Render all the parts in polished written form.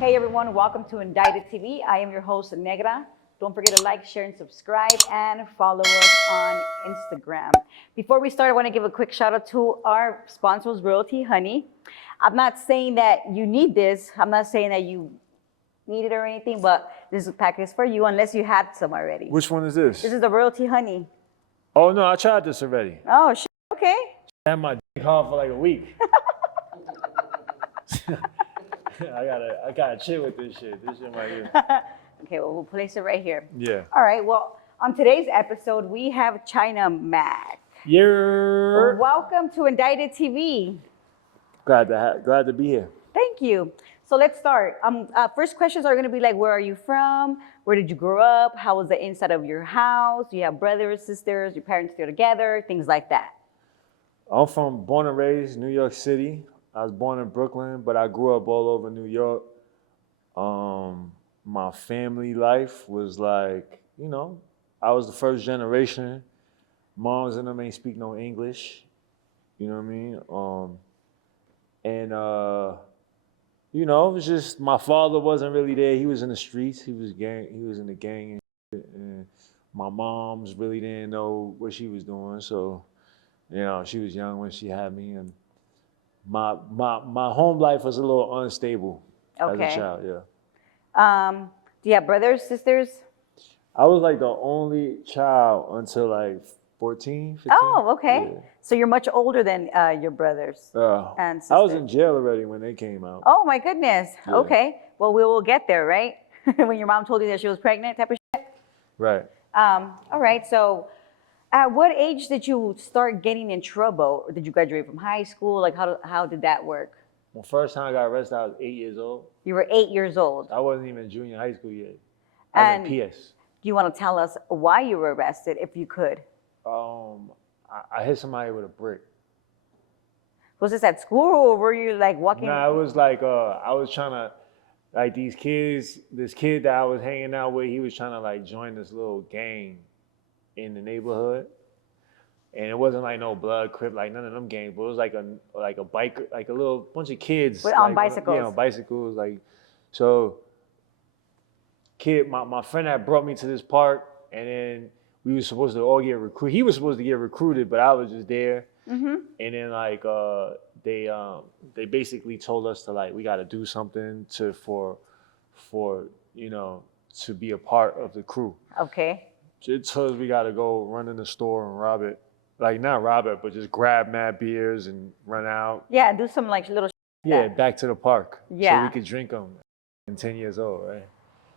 Hey everyone, welcome to Indicted TV. I am your host, Negra. Don't forget to like, share, and subscribe, and follow us on Instagram. Before we start, I want to give a quick shout out to our sponsors, Royalty Honey. I'm not saying that you need this. I'm not saying that you need it or anything, but this package is for you unless you had some already. Which one is this? This is the Royalty Honey. Oh no, I tried this already. Oh, okay. I had my dick hard for like a week. I gotta chill with this shit. This shit right here. Okay, well, we'll place it right here. Yeah. All right, well, on today's episode, we have China Mac. Yeah. Welcome to Indicted TV. Glad to be here. Thank you. So let's start. First questions are gonna be like, where are you from? Where did you grow up? How was the inside of your house? Do you have brothers, sisters? Your parents still together? Things like that. I'm born and raised New York City. I was born in Brooklyn, but I grew up all over New York. My family life was like, I was the first generation. Moms and them ain't speak no English. You know what I mean? It was just my father wasn't really there. He was in the streets. He was in the gang and shit. And my mom's really didn't know what she was doing. So, she was young when she had me, and my home life was a little unstable as a child. Yeah. Do you have brothers, sisters? I was like the only child until like 14, 15. Oh, okay. Yeah. So you're much older than your brothers and sisters. I was in jail already when they came out. Oh my goodness. Yeah. Okay. Well, we will get there, right? When your mom told you that she was pregnant, type of shit. Right. All right. So, at what age did you start getting in trouble? Or did you graduate from high school? Like, how did that work? Well, first time I got arrested, I was 8 years old. You were 8 years old. I wasn't even in junior high school yet. I was in PS. Do you want to tell us why you were arrested, if you could? I hit somebody with a brick. Was this at school, or were you like walking? Nah, it was like I was trying to, like this kid that I was hanging out with, he was trying to like join this little gang in the neighborhood. And it wasn't like no blood crip, like none of them gangs, but it was like a bike, like a little bunch of kids. On bicycles. Yeah, on bicycles. So my friend had brought me to this park, and then we were supposed to all get recruited. He was supposed to get recruited, but I was just there. Mm-hmm. And then they basically told us to we got to do something for to be a part of the crew. Okay. So it told us we got to go run in the store and rob it. Like, not rob it, but just grab mad beers and run out. Yeah, do some little Yeah, back to the park. Yeah. So we could drink them. I'm 10 years old, right?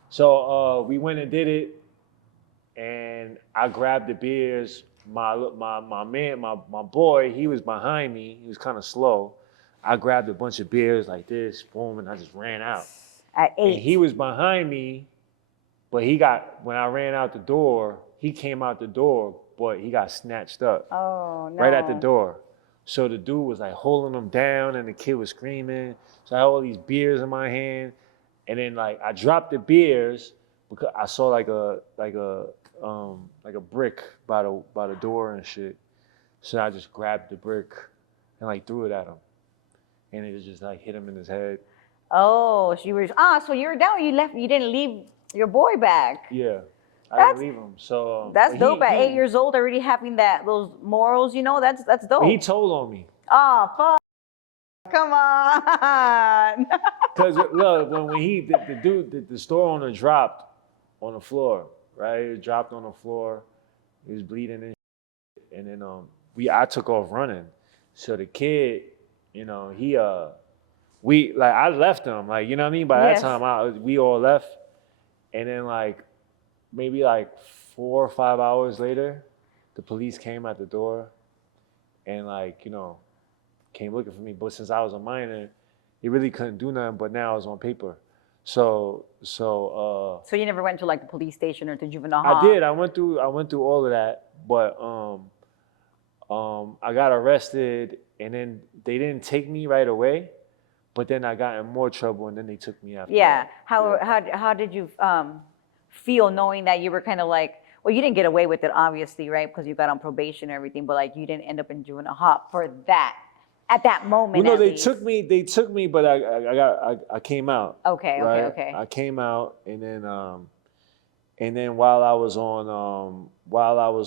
So we went and did it, and I grabbed the beers. My boy, he was behind me. He was kind of slow. I grabbed a bunch of beers like this, boom, and I just ran out. At 8. And he was behind me, but when I ran out the door, he came out the door, but he got snatched up. Oh, no. Right at the door. So the dude was like holding him down, and the kid was screaming. So I had all these beers in my hand, and then I dropped the beers because I saw like a brick by the door and shit. So I just grabbed the brick and threw it at him, and it just hit him in his head. Oh, so you were down. You didn't leave your boy back. Yeah. I didn't leave him. So that's dope. At 8 years old, already having those morals, that's dope. He told on me. Oh, fuck! Come on. Because look, when the store owner dropped on the floor, right? He dropped on the floor. He was bleeding and shit. And then I took off running. So the kid, I left him, you know what I mean? By that time, we all left, and then maybe 4 or 5 hours later, the police came at the door and came looking for me. But since I was a minor, he really couldn't do nothing, but now I was on paper. So you never went to the police station or to juvenile hall? I did. I went through all of that, but I got arrested, and then they didn't take me right away, but then I got in more trouble, and then they took me after. Yeah. That. How did you feel knowing that you were kind of well, you didn't get away with it, obviously, right? Because you got on probation and everything, but you didn't end up in juvenile hall for that. At that moment, Well, no, at they least. took me, but I came out. Okay, right? okay. I came out, and then while I was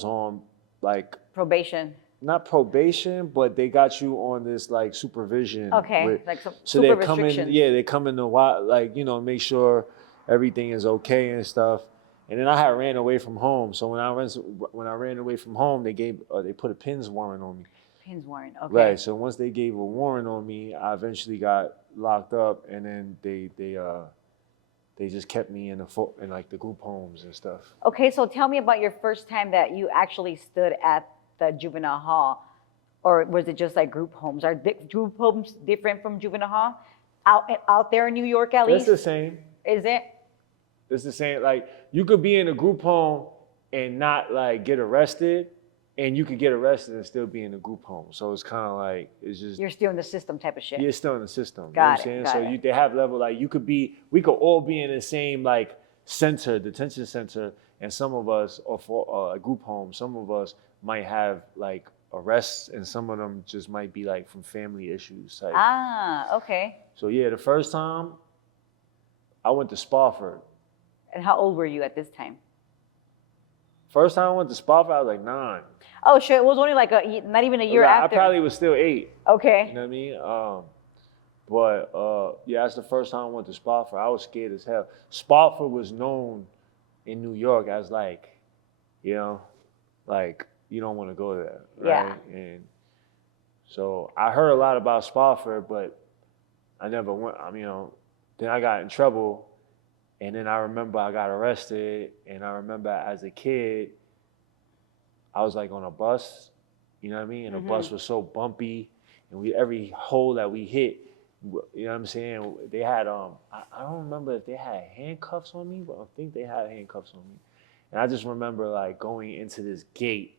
on like Probation. not probation, but they got you on this like supervision. Okay, like some So super they're coming, restrictions. yeah, they come in to like make sure everything is okay and stuff. And then I had ran away from home. So when I ran away from home, they put a pins warrant on me. Pins warrant. Okay. Right. So once they gave a warrant on me, I eventually got locked up, and then they just kept me in like the group homes and stuff. Okay, so tell me about your first time that you actually stood at the juvenile hall, or was it just like group homes? Are group homes different from juvenile hall? Out there in New York, at It's least? the same. Is it? It's the same. Like you could be in a group home and not like get arrested, and you could get arrested and still be in a group home. So it's kind of like it's just You're still in the system type of shit. you're still in the system. Got You know it, what I'm saying? So they have level like we could all be in the same like detention center, and some of us are for a group home. Some of us might have like arrests, and some of them just might be like from family issues type. Ah, okay. So yeah, the first time I went to Spofford. And how old were you at this time? First time I went to Spofford, I was like 9. Oh, sure. It was only like not even a year after. I probably was still 8. Okay. You know what I mean? Yeah, that's the first time I went to Spofford. I was scared as hell. Spofford was known in New York as like, like you don't want to go there, right? Yeah. And so I heard a lot about Spofford, but I never went. Then I got in trouble, and then I remember I got arrested, and I remember as a kid, I was like on a bus, you know what I mean? And the bus was so bumpy, and every hole that we hit, you know what I'm saying? They had I don't remember if they had handcuffs on me, but I think they had handcuffs on me. And I just remember like going into this gate,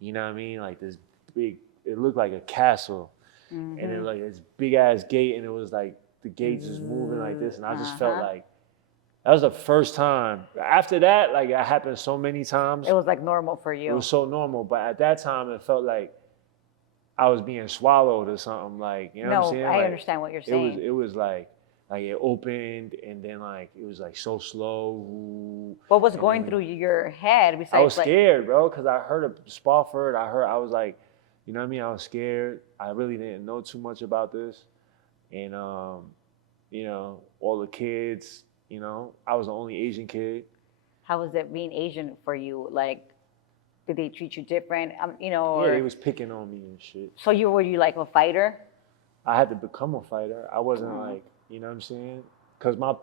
you know what I mean? Like this big, it looked like a castle, and it was like this big ass gate, and it was like the gates just moving like this, and I just felt like that was the first time. After that, like it happened so many times. It was like normal for you. It was so normal, but at that time it felt like I was being swallowed or something. Like you know what I'm saying? I understand what you're saying. It was like it opened and then like it was like so slow. What was going through your head besides? I was scared, bro, because I heard of Spofford. I was like, you know what I mean? I was scared. I really didn't know too much about this, and all the kids. I was the only Asian kid. How was it being Asian for you? Like, did they treat you different? Yeah, they was picking on me and shit. So were you like a fighter? I had to become a fighter. I wasn't like, you know what I'm saying? Because my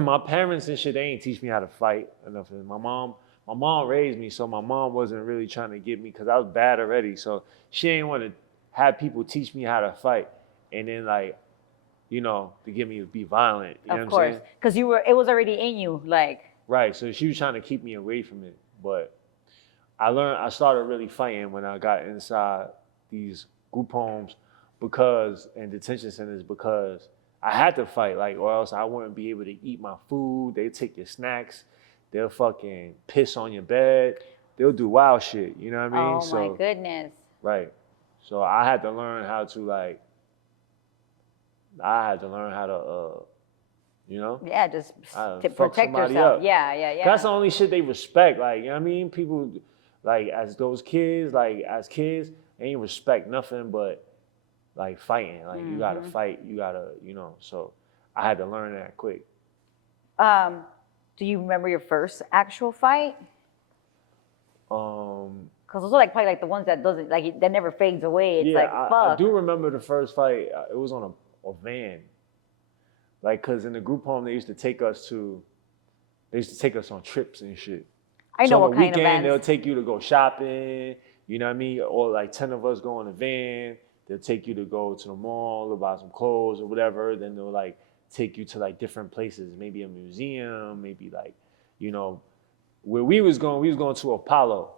my parents and shit, they ain't teach me how to fight enough. My mom raised me, so my mom wasn't really trying to get me because I was bad already. So she didn't want to have people teach me how to fight, and then like, to get me to be violent. You know what I'm saying? Of course, because it was already in you, like. Right. So she was trying to keep me away from it, but I started really fighting when I got inside these group homes and detention centers because I had to fight, like, or else I wouldn't be able to eat my food. They take your snacks. They'll fucking piss on your bed. They'll do wild shit. You know what I mean? Oh my goodness. Right. So I had to learn how to Yeah, just to fuck protect somebody yourself. up. Yeah. That's the only shit they respect. Like, you know what I mean? People, like, as kids, they ain't respect nothing but, like, fighting. Like, you gotta fight. You gotta, So I had to learn that quick. Do you remember your first actual fight? Because those are like probably like the ones that doesn't, like, that never fades away. It's like, fuck. I do remember the first fight. It was on a van. Like, cause in the group home, they used to take us on trips and shit. I know what kind of vans. On the weekend, they'll take you to go shopping, you know what I mean? Or like 10 of us go in a van, they'll take you to go to the mall or buy some clothes or whatever. Then they'll like take you to like different places, maybe a museum, maybe like, where we was going to Apollo.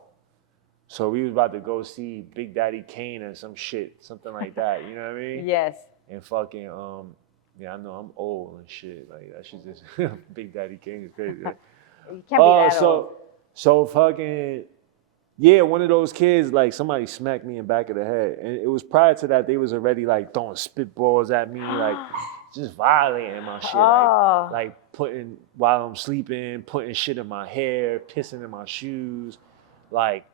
So we was about to go see Big Daddy Kane or some shit, something like that, you know what I mean? Yes. And fucking, yeah, I know I'm old and shit. Like that shit just Big Daddy King is crazy. Right? You can't be that old. So fucking Yeah, one of those kids, like somebody smacked me in the back of the head. And it was prior to that, they was already like throwing spitballs at me, like just violating my shit. Oh. Like putting, while I'm sleeping, putting shit in my hair, pissing in my shoes, like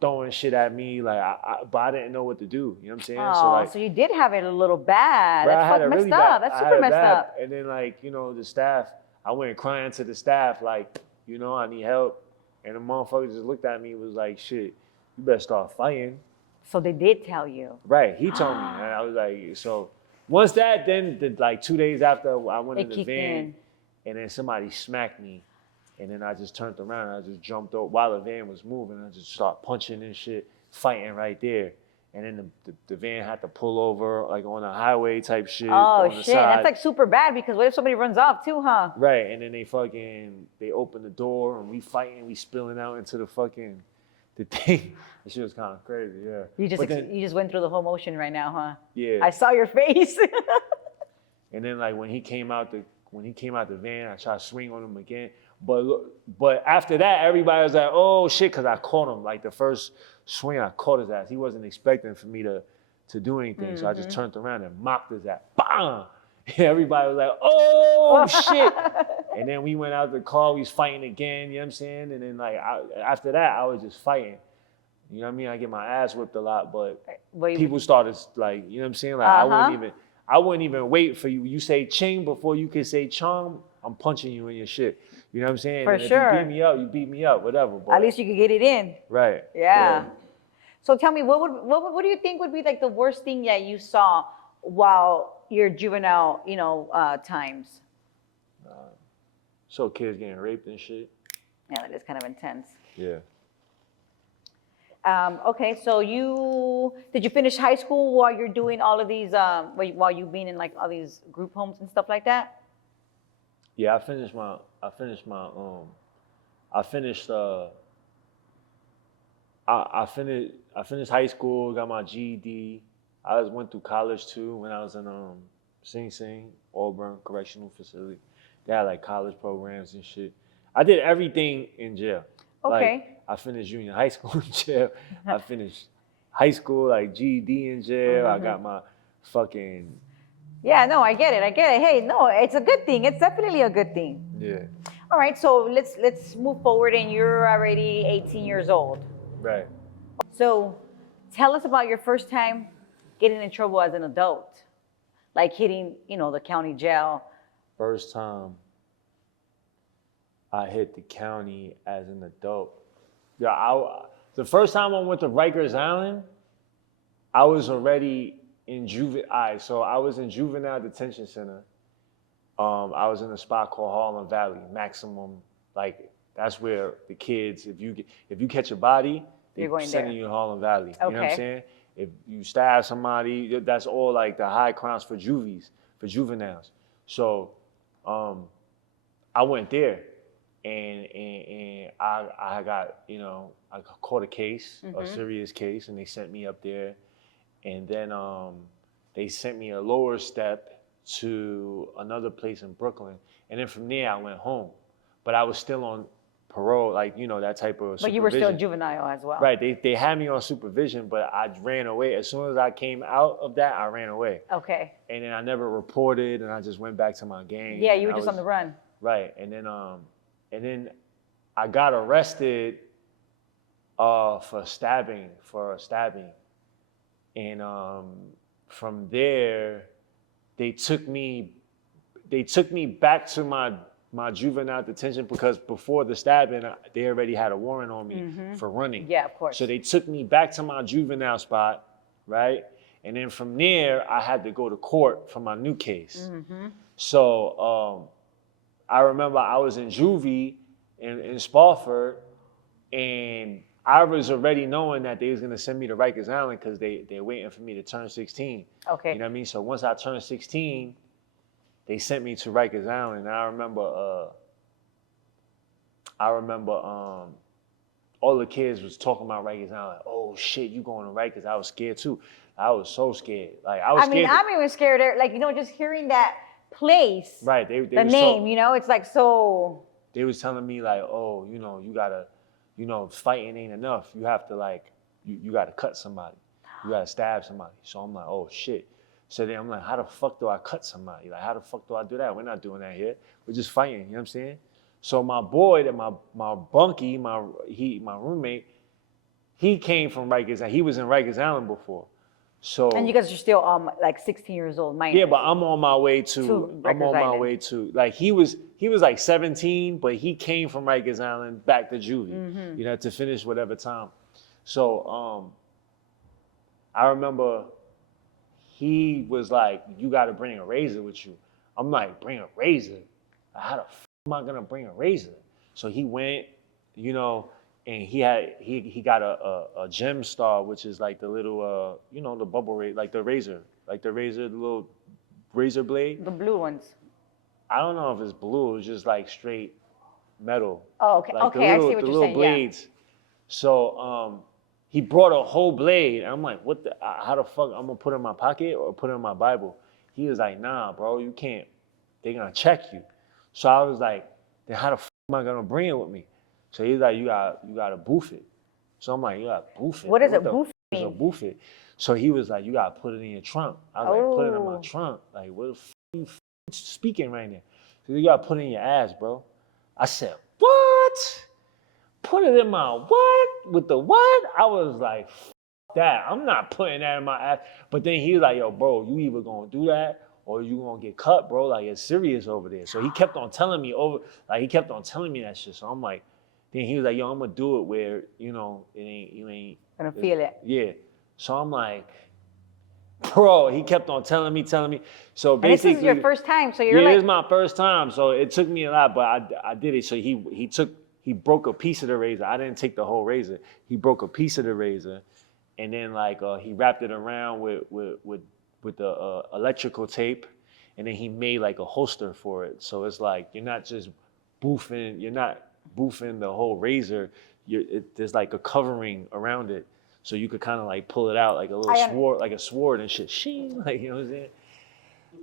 throwing shit at me. Like, but I didn't know what to do. You know what I'm saying? So Oh, like, so you did have it a little bad. bro, I That's had a messed really up. bad, That's I super had a messed bad, up. and then like, you know, the staff, I went crying to the staff, like, you know, I need help. And the motherfucker just looked at me and was like, shit, you better start fighting. So they did tell you. Right, he told me. And I was like, so once that, then like 2 days after I went It in the kicked van, in. and then somebody smacked me. And then I just turned around and I just jumped up while the van was moving. I just started punching and shit, fighting right there. And then the van had to pull over, like on a highway type shit. Oh on the shit, side. that's like super bad because what if somebody runs off too, huh? Right, and then they open the door and we fighting, we spilling out into the thing. That shit was kind of crazy, yeah. You just went through the whole motion right now, huh? Yeah. I saw your face. And then like when he came out the van, I tried to swing on him again. But after that, everybody was like, oh shit, because I caught him. Like the first swing, I caught his ass. He wasn't expecting for me to do anything. So I just turned around and mocked his ass. Bang! Everybody was like, oh shit. And then we went out the car, we was fighting again, you know what I'm saying? And then like after that, I was just fighting. You know what I mean? I get my ass whipped a lot, but people started like, you know what I'm saying? Like I wouldn't even wait for you. You say ching before you can say chong, I'm punching you in your shit. You know what I'm saying? For and sure. If you beat me up, you beat me up, whatever. But At least you could get it in. right. Yeah. So tell me, what do you think would be like the worst thing that you saw while your juvenile, times? So kids getting raped and shit. Yeah, that is kind of intense. Yeah. Okay, so did you finish high school while you're doing all of these, while you've been in like all these group homes and stuff like that? Yeah, I finished high school, got my GED. I went through college too when I was in Sing Sing, Auburn Correctional Facility. They had like college programs and shit. I did everything in jail. Okay. Like, I finished junior high school in jail. I finished high school, like GED in jail. I got my fucking... Yeah, no, I get it. Hey, no, it's a good thing. It's definitely a good thing. Yeah. All right, so let's move forward, and you're already 18 years old. Right. So tell us about your first time getting in trouble as an adult, like hitting, the county jail. First time I hit the county as an adult. Yeah, the first time I went to Rikers Island, I was already in juvenile. So I was in juvenile detention center. I was in a spot called Harlem Valley, maximum. Like that's where the kids, if you catch a body, they're sending you to Harlem Valley. You know what I'm saying? If you stab somebody, that's all like the high crimes for juveniles. So I went there. And I got, I caught a case, a serious case, and they sent me up there. And then they sent me a lower step to another place in Brooklyn. And then from there, I went home. But I was still on parole, like, that type of supervision. But you were still juvenile as well. Right. They had me on supervision, but I ran away. As soon as I came out of that, I ran away. Okay. And then I never reported, and I just went back to my gang. Yeah, you were just on the run. Right. And then I got arrested for a stabbing. And from there, they took me back to my juvenile detention because before the stabbing, they already had a warrant on me for running. Yeah, of course. So they took me back to my juvenile spot, right? And then from there, I had to go to court for my new case. So I remember I was in juvie in Spofford, and I was already knowing that they was gonna send me to Rikers Island because they're waiting for me to turn 16. Okay. You know what I mean? So once I turned 16, they sent me to Rikers Island. And I remember all the kids was talking about Rikers Island. Like, oh shit, you going to Rikers? I was scared too. I was so scared. Like I was scared. I'm even scared. Like just hearing that place. Right. They the name, it's like so. They was telling me like, oh, you fighting ain't enough. You have to like, you got to cut somebody. You got to stab somebody. So I'm like, oh shit. So then I'm like, how the fuck do I cut somebody? Like, how the fuck do I do that? We're not doing that here. We're just fighting, you know what I'm saying? So my boy, my bunkie, my roommate, he came from Rikers and he was in Rikers Island before. So And you guys are still like 16 years old, minors. yeah, but I'm on my way To I'm Rikers on my Island. way to like he was like 17, but he came from Rikers Island back to juvie, to finish whatever time. So I remember he was like, you got to bring a razor with you. I'm like, bring a razor? How the f am I gonna bring a razor? So he went, and he got a gem star, which is like the little the bubble razor, like the razor, the little razor blade. The blue ones. I don't know if it's blue. It's just like straight metal. Oh, okay. Like Okay, I see what the you're little saying. blades. Yeah. So he brought a whole blade. I'm like, what the? How the fuck I'm gonna put it in my pocket or put it in my Bible? He was like, nah, bro, you can't. They're gonna check you. So I was like, then how the fuck am I gonna bring it with me? So he's like, you gotta boof it. So I'm like, you gotta boof it. What does a boof mean? mean? Boof it. So he was like, you gotta put it in your trunk. I was like, put it in my trunk. Like, what the fuck are you speaking right now? So you gotta put it in your ass, bro. I said, what? Put it in my what? With the what? I was like, that. I'm not putting that in my ass. But then he was like, yo, bro, you either gonna do that or you gonna get cut, bro. Like, it's serious over there. So he kept on telling me that shit. So I'm like, then he was like, yo, I'm gonna do it where, you ain't Gonna feel it. Yeah. So I'm like, bro, he kept on telling me. So basically, and this is your first time, so you're yeah, like, it is my first time. So it took me a lot, but I did it. So he broke a piece of the razor. I didn't take the whole razor. He broke a piece of the razor, and then like he wrapped it around with the electrical tape, and then he made like a holster for it. So it's like you're not boofing the whole razor. There's like a covering around it, so you could kind of like pull it out like a little sword and shit. Shing, like, you know what I'm saying?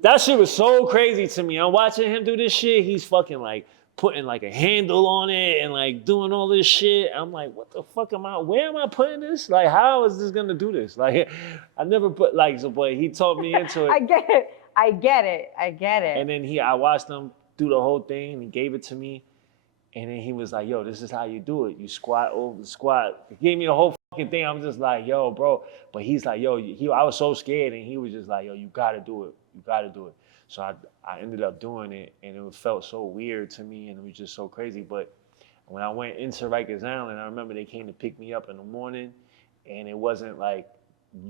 That shit was so crazy to me. I'm watching him do this shit. He's fucking like putting like a handle on it and like doing all this shit. I'm like, what the fuck where am I putting this? Like, how is this gonna do this? Like, I never put but he taught me into it. I get it. And then I watched him do the whole thing and he gave it to me. And then he was like, yo, this is how you do it. You squat over the squat. He gave me the whole fucking thing. I'm just like, yo, bro. But he's like, yo, I was so scared. And he was just like, yo, you gotta do it. You gotta do it. So I ended up doing it. And it felt so weird to me. And it was just so crazy. But when I went into Rikers Island, I remember they came to pick me up in the morning. And it wasn't like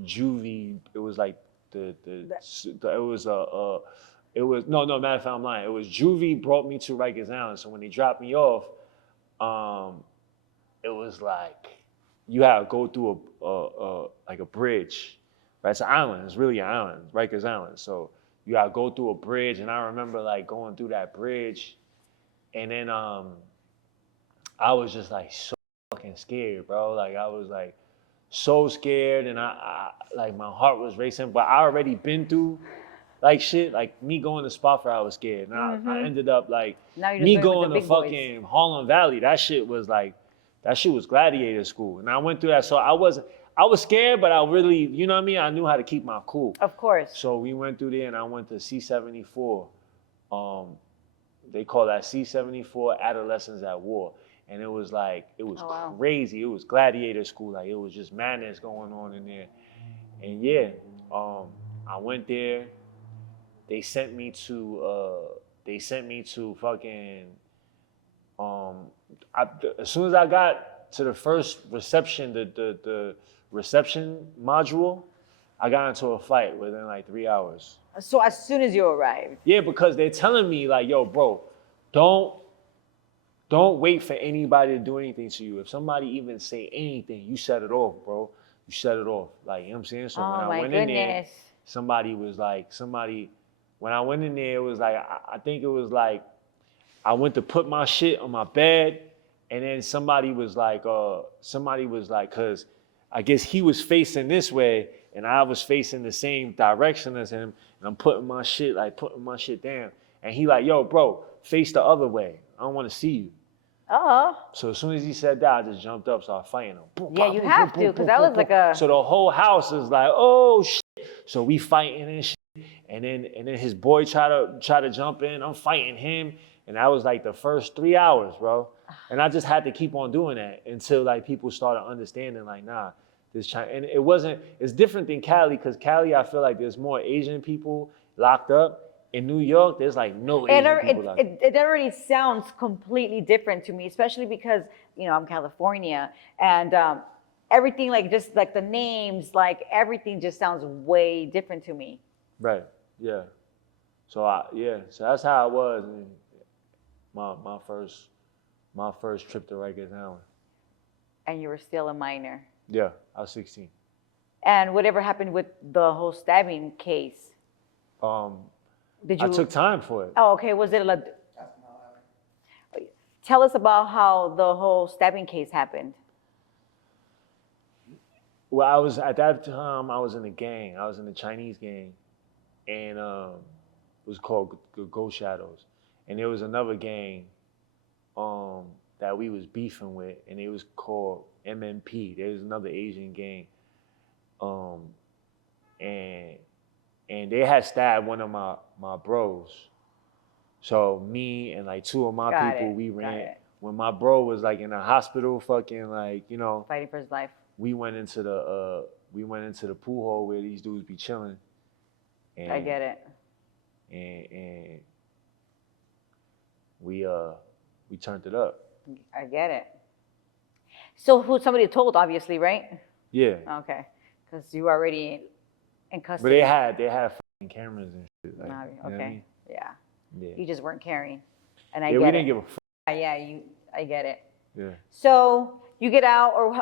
juvie. It was like no, matter of fact, I'm lying. It was juvie brought me to Rikers Island. So when they dropped me off, it was like you had to go through a bridge. Right? It's an island. It's really an island, Rikers Island. So you gotta go through a bridge, and I remember like going through that bridge, and then I was just like so fucking scared, bro. Like I was like so scared, and I like my heart was racing. But I already been through like shit, like me going to Spofford, I was scared. And I ended up like me going to fucking Harlem Valley. That shit was gladiator school. And I went through that. So I was scared, but I really, you know what I mean? I knew how to keep my cool. Of course. So we went through there and I went to C-74. They call that C-74 Adolescents at War. And it was like, crazy. It was gladiator school. Like it was just madness going on in there. And yeah, I went there. They sent me to fucking, as soon as I got to the first reception, the reception module, I got into a fight within like 3 hours. So as soon as you arrived? Yeah, because they're telling me like, yo, bro, don't wait for anybody to do anything to you. If somebody even say anything, you set it off, bro. You set it off. Like, you know what I'm saying? So when I went in there, when I went in there, it was like, I think it was like, I went to put my shit on my bed, and then somebody was like, cause I guess he was facing this way, and I was facing the same direction as him, and I'm putting my shit down. And he like, yo, bro, face the other way. I don't want to see you. Oh. So as soon as he said that, I just jumped up, started fighting him. Boom, Yeah, bah, you boom, have boom, to, boom, because boom, that boom, was boom. like a. So the whole house is like, oh shit. So we fighting and shit. And then his boy try to jump in. I'm fighting him. And that was like the first 3 hours, bro. And I just had to keep on doing that until like people started understanding, like, nah, this China. And it wasn't, it's different than Cali, because Cali, I feel like there's more Asian people locked up. In New York, there's like no It, Asian al- people locked up. it already sounds completely different to me, especially because, I'm California, and everything, like, just like the names, like everything just sounds way different to me. Right. Yeah. So that's how it was. And my first trip to Rikers Island. And you were still a minor. Yeah, I was 16. And whatever happened with the whole stabbing case? Um, Did I you? took time for it. Oh, okay. Was it like? Tell us about how the whole stabbing case happened. Well, I was at that time I was in a gang. I was in the Chinese gang, and it was called Ghost Shadows. And there was another gang that we was beefing with, and it was called MMP. There was another Asian gang, um, and they had stabbed one of my bros. So me and like two of my Got people, it. we Got ran. it. When my bro was like in the hospital, fucking like, Fighting for his life. we went into the pool hall where these dudes be chilling, and I get it. and we turned it up. I get it. So who somebody told, obviously, right? Yeah, Okay, because you were already in but custody. they had fucking cameras and shit. Like, No, you know what I okay. mean? Yeah. Yeah. You just weren't carrying, and I Yeah, get we it. didn't give a fuck. Yeah, I get it. Yeah. So you get out, or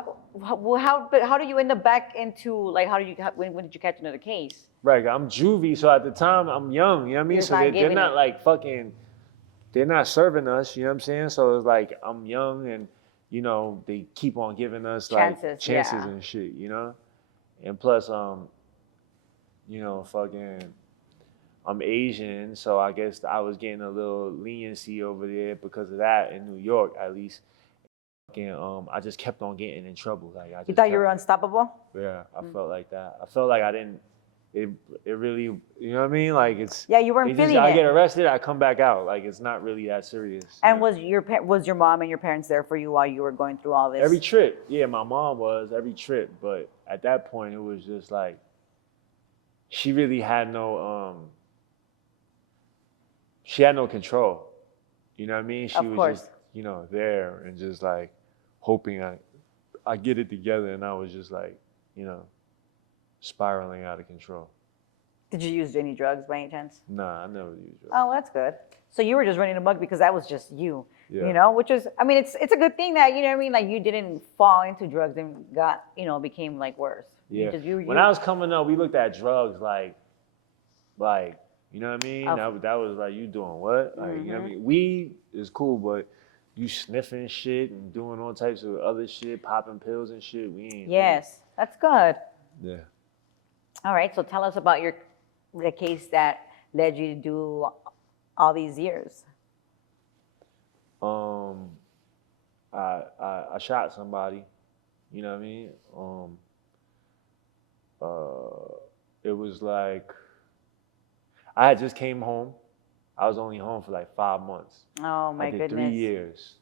but how do you end up back into, like, when did you catch another case? Right, I'm juvie, so at the time I'm young, you know what I mean? You're So not they're giving not it. like fucking, they're not serving us, you know what I'm saying? So it's like I'm young, and they keep on giving us like Chances, chances yeah. and shit, And plus, fucking I'm Asian, so I guess I was getting a little leniency over there because of that in New York, at least. And I just kept on getting in trouble. Like I You just thought you were unstoppable? yeah, I felt like that. I felt like I didn't. It really, you know what I mean? Like it's. Yeah, you weren't It just, feeling I get it. arrested, I come back out. Like it's not really that serious. And was your mom and your parents there for you while you were going through all this? Every trip, yeah, my mom was every trip, but at that point it was just like she really had she had no control. You know what I mean? She Of was course. just, there and just like hoping I get it together, and I was just like, spiraling out of control. Did you use any drugs by any chance? Nah, I never used drugs. Oh, that's good. So you were just running amok because that was just you, Yeah. which is, I mean, it's a good thing that, you know what I mean? Like you didn't fall into drugs and became like worse. Yeah. You When I was coming up, we looked at drugs like, you know what I mean? Oh. That was like, you doing what? Like, you know what I mean? Weed is cool, but you sniffing shit and doing all types of other shit, popping pills and shit, we ain't. Yes, that's good. Yeah. All right, so tell us about the case that led you to do all these years. I shot somebody, you know what I mean? It was like, I had just came home. I was only home for like 5 months. Oh my I did goodness. 3 years.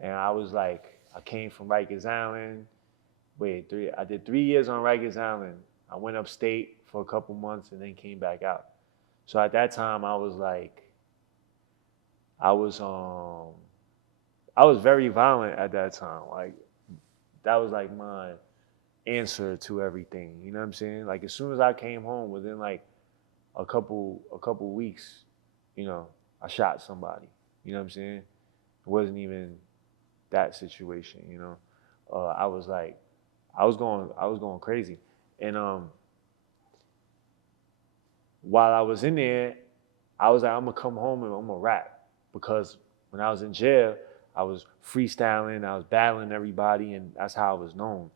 And I was like, I came from Rikers Island. I did 3 years on Rikers Island. I went upstate for a couple months and then came back out. So at that time, I was like, I was very violent at that time. Like, that was like my answer to everything. You know what I'm saying? Like, as soon as I came home, within like a couple weeks, I shot somebody. You know what I'm saying? It wasn't even that situation. I was going crazy, and while I was in there, I was like, I'm gonna come home and I'm gonna rap, because when I was in jail, I was freestyling, I was battling everybody, and that's how I was known.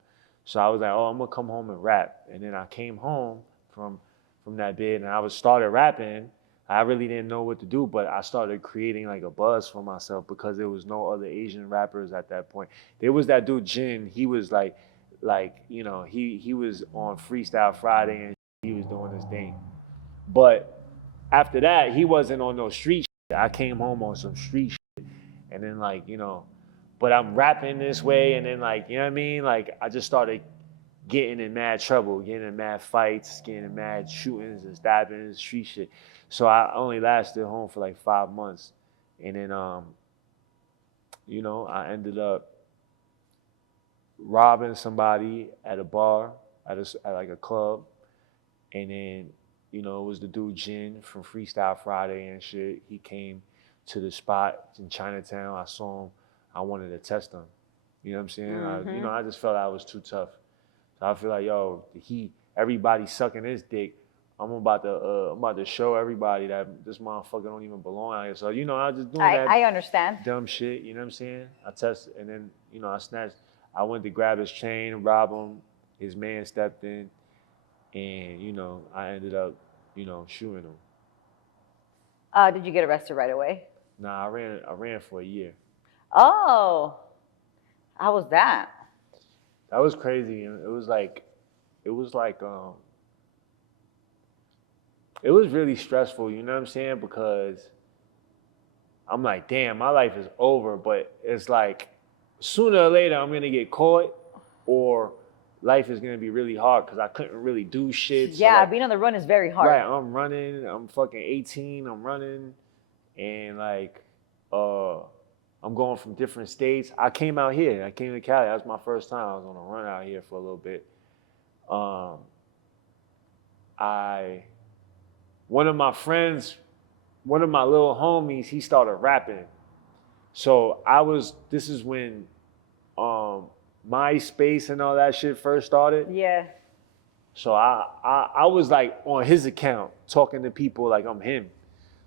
So I was like, oh, I'm gonna come home and rap, and then I came home from that bed and I started rapping, I really didn't know what to do, but I started creating like a buzz for myself because there was no other Asian rappers at that point. There was that dude Jin. He was he was on Freestyle Friday and he was doing his thing. But after that, he wasn't on no street shit. I came home on some street shit, and then but I'm rapping this way, and then you know what I mean? Like I just started getting in mad trouble, getting in mad fights, getting in mad shootings and stabbings, street shit. So I only lasted home for like 5 months, and then I ended up robbing somebody at a bar, at like a club, and then it was the dude Jin from Freestyle Friday and shit. He came to the spot in Chinatown. I saw him. I wanted to test him. You know what I'm saying? Mm-hmm. I just felt I was too tough. So I feel like, yo, everybody sucking his dick. I'm about to show everybody that this motherfucker don't even belong out here. So I was just doing that. I understand. Dumb shit. You know what I'm saying? I tested, and then I snatched. I went to grab his chain, rob him. His man stepped in, and I ended up shooting him. Did you get arrested right away? Nah, I ran for a year. Oh, how was that? That was crazy, and it was really stressful. You know what I'm saying? Because I'm like, damn, my life is over. But it's like, sooner or later, I'm gonna get caught, or life is gonna be really hard because I couldn't really do shit. Yeah, so being on the run is very hard. Right, I'm running. I'm fucking 18. I'm running, and I'm going from different states. I came out here. I came to Cali. That was my first time. I was on a run out here for a little bit. One of my friends, one of my little homies, he started rapping. So this is when MySpace and all that shit first started. Yeah. So I was like on his account talking to people like I'm him.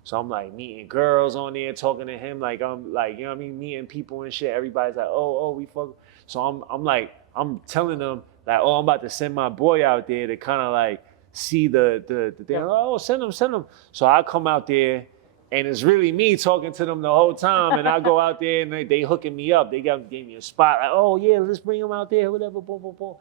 So I'm like meeting girls on there, talking to him like I'm like, you know what I mean, meeting people and shit. Everybody's like, oh, we fuck. So I'm telling them like, oh, I'm about to send my boy out there to kind of like see the thing. Oh, send him. So I come out there, and it's really me talking to them the whole time. And I go out there and they hooking me up. They gave me a spot. Like, oh yeah, let's bring him out there, whatever, boom, boom, boom.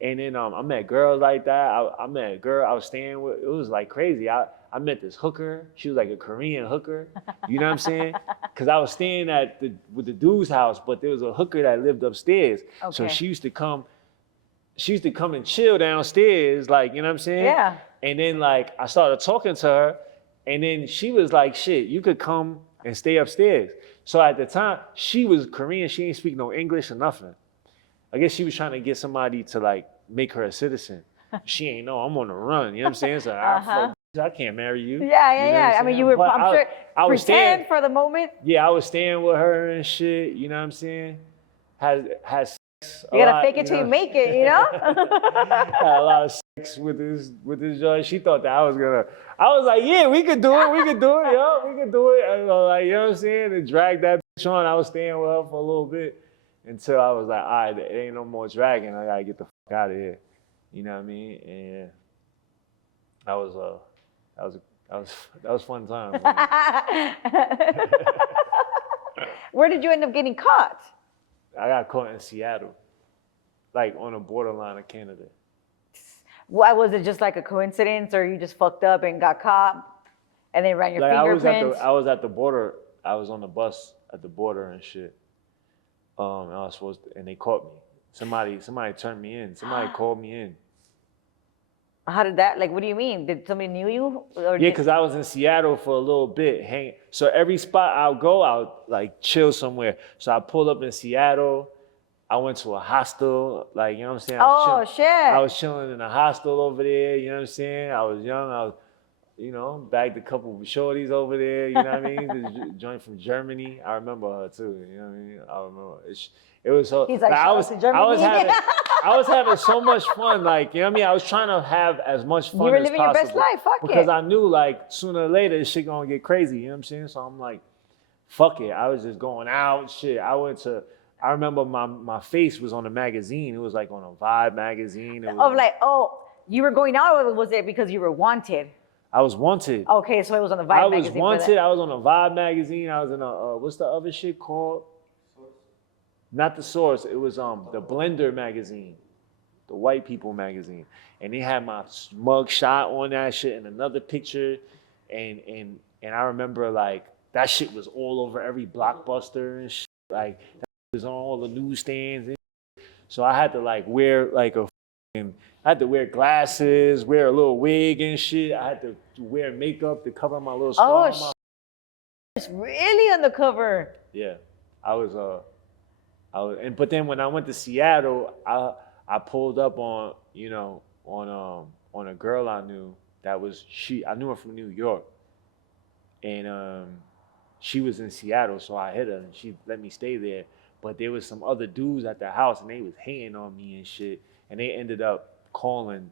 And then I met girls like that. I met a girl I was staying with. It was like crazy. I met this hooker. She was like a Korean hooker. You know what I'm saying? Because I was staying with the dude's house, but there was a hooker that lived upstairs. Okay. So she used to come and chill downstairs, like, you know what I'm saying? Yeah. And then like I started talking to her, and then she was like, shit, you could come and stay upstairs. So at the time, she was Korean. She didn't speak no English or nothing. I guess she was trying to get somebody to like make her a citizen. She ain't know I'm on the run. You know what I'm saying? So I can't marry you. Yeah. I mean, you were, but I'm sure, I was pretend for the moment. Yeah, I was staying with her and shit. You know what I'm saying? Has you gotta fake it till you make it, you know? Had a lot of sex with this joint. She thought that I was like, yeah, we could do it, yo, we could do it. I was like, you know what I'm saying? And drag that bitch on. I was staying with her for a little bit until I was like, all right, it ain't no more dragging. I gotta get the fuck out of here. You know what I mean? And that was fun time. Where did you end up getting caught? I got caught in Seattle, like on the borderline of Canada. Why was it just like a coincidence, or you just fucked up and got caught, and they ran your fingerprints? I was at the border. I was on the bus at the border and shit. And they caught me. Somebody turned me in. Somebody called me in. How did that, like, what do you mean? Did somebody knew you? Yeah, because I was in Seattle for a little bit, hanging. So every spot I'll go, I'll like chill somewhere. So I pulled up in Seattle. I went to a hostel, like, you know what I'm saying? I was chilling in a hostel over there, you know what I'm saying? I was young, I was, bagged a couple of shorties over there, you know what I mean? The joint from Germany. I remember her too, you know what I mean? I remember. It was so, he's like, I was having so much fun, like, you know what I mean? I was trying to have as much fun as possible. You were living your best life, fuck it. Because I knew, like, sooner or later, this shit gonna get crazy, you know what I'm saying? So I'm like, fuck it. I was just going out, shit. I remember my face was on a magazine. It was like on a Vibe magazine. You were going out, or was it because you were wanted? I was wanted. Okay, so it was on the Vibe I was magazine for wanted. that. I was on a Vibe magazine. I was in a what's the other shit called? Not the Source. It was the Blender magazine, the white people magazine, and they had my mug shot on that shit and another picture, and I remember like that shit was all over every Blockbuster and shit. Like that was on all the newsstands. So I had to like wear like I had to wear glasses, wear a little wig and shit. I had to wear makeup to cover my little scar on my. It's really on the cover. Yeah, I was but then when I went to Seattle, I pulled up on on a girl I knew that was I knew her from New York, and she was in Seattle, so I hit her and she let me stay there. But there was some other dudes at the house and they was hating on me and shit, and they ended up calling,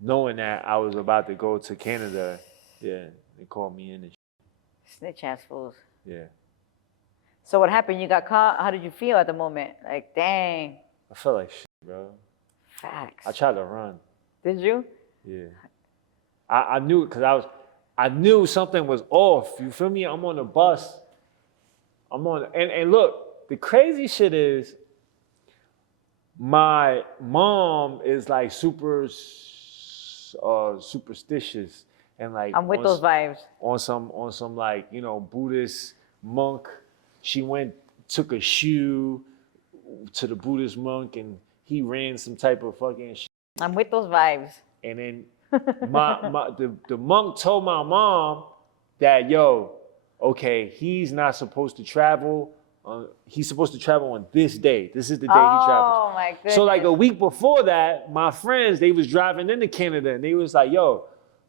knowing that I was about to go to Canada. Yeah, they called me in and Snitch ass fools. yeah. So what happened? You got caught. How did you feel at the moment? Like, dang. I felt like shit, bro. Facts. I tried to run. Did you? Yeah. I knew it because I knew something was off. You feel me? I'm on the bus. And look, the crazy shit is my mom is like super superstitious and like I'm with those vibes. On some like, Buddhist monk. She took a shoe to the Buddhist monk and he ran some type of fucking shit. I'm with those vibes. And then the monk told my mom that, okay, he's not supposed to travel. He's supposed to travel on this day. This is the day he travels. Oh my goodness. So like a week before that, my friends, they was driving into Canada and they was like,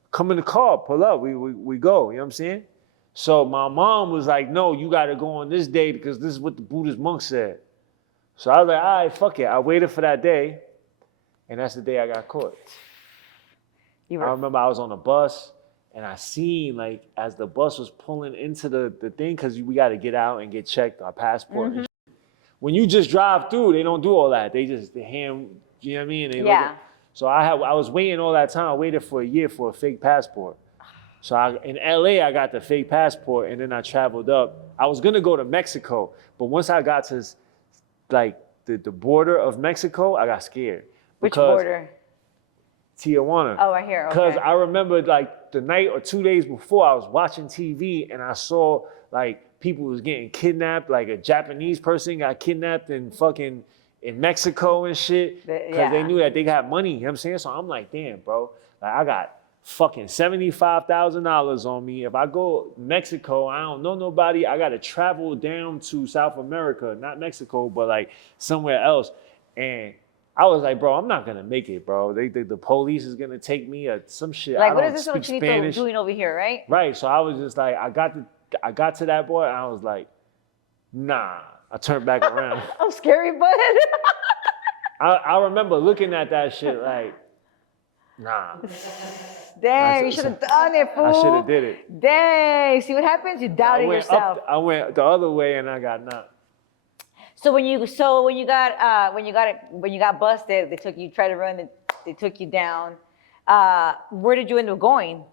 come in the car, pull up, we go. You know what I'm saying? So my mom was like, no, you got to go on this day because this is what the Buddhist monk said. So I was like, all right, fuck it. I waited for that day, and that's the day I got caught. I remember I was on a bus, and I seen, like, as the bus was pulling into the thing, because we got to get out and get checked, our passport. Mm-hmm. When you just drive through, they don't do all that. They hand, you know what I mean? Yeah. So I was waiting all that time. I waited for a year for a fake passport. So in LA, I got the fake passport, and then I traveled up. I was gonna go to Mexico, but once I got to like the border of Mexico, I got scared. Which border? Tijuana. Oh, right here. Okay. Because I remember like the night or 2 days before, I was watching TV and I saw like people was getting kidnapped, like a Japanese person got kidnapped in Mexico and shit, because they knew that they got money. You know what I'm saying? So I'm like, damn, bro, like I got fucking $75,000 on me. If I go Mexico, I don't know nobody. I got to travel down to South America, not Mexico, but like somewhere else. And I was like, bro, I'm not going to make it, bro. The police is going to take me or some shit. Like, I what don't is this little speak chinito Spanish. doing over here, right? Right. So I was just like, I got to that boy and I was like, nah. I turned back around. I'm scary, bud. I remember looking at that shit like, nah. Dang, you should have done it, fool. I should have did it. Dang, see what happens? You doubted yourself. I went the other way and I got knocked. So when you got busted, you tried to run, they took you down. Where did you end up going?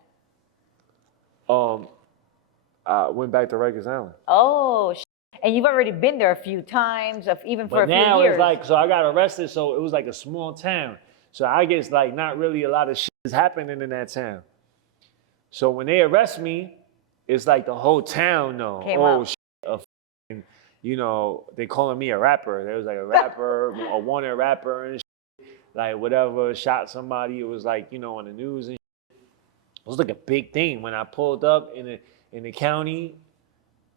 I went back to Rikers Island. Oh, and you've already been there a few times, even for a few years. But now it's like, so I got arrested, so it was like a small town. So I guess like not really a lot of shit is happening in that town. So when they arrest me, it's like the whole town knows. They calling me a rapper. There was like a rapper, a wanted rapper and shit, like whatever, shot somebody. It was like, on the news and shit. It was like a big thing. When I pulled up in the county,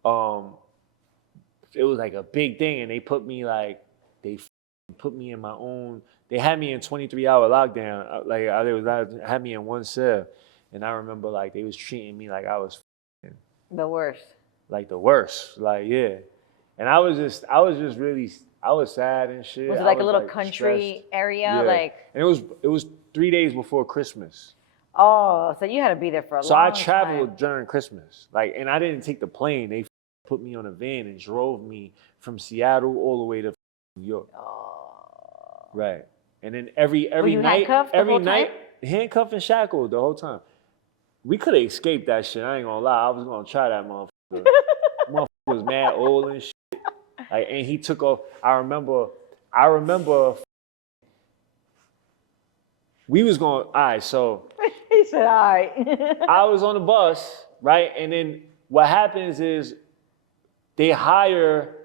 it was like a big thing, and they put me in my own. They had me in 23-hour lockdown. They had me in one cell, and I remember like they was treating me like I was the worst. Like the worst, like yeah. And I was just really, I was sad and shit. Was it like a little country area, yeah. like? And it was 3 days before Christmas. Oh, so you had to be there for a long time. So I traveled during Christmas, and I didn't take the plane. They put me on a van and drove me from Seattle all the way to New York. Oh. Right. And then every Were you night, handcuffed handcuffed and shackled the whole time. we could have escaped that shit. I ain't gonna lie. I was gonna try that motherfucker. Motherfucker was mad old and shit. Like, and he took off. I remember we was going, all right, so He said, all right. I was on the bus, right? And then what happens is they hire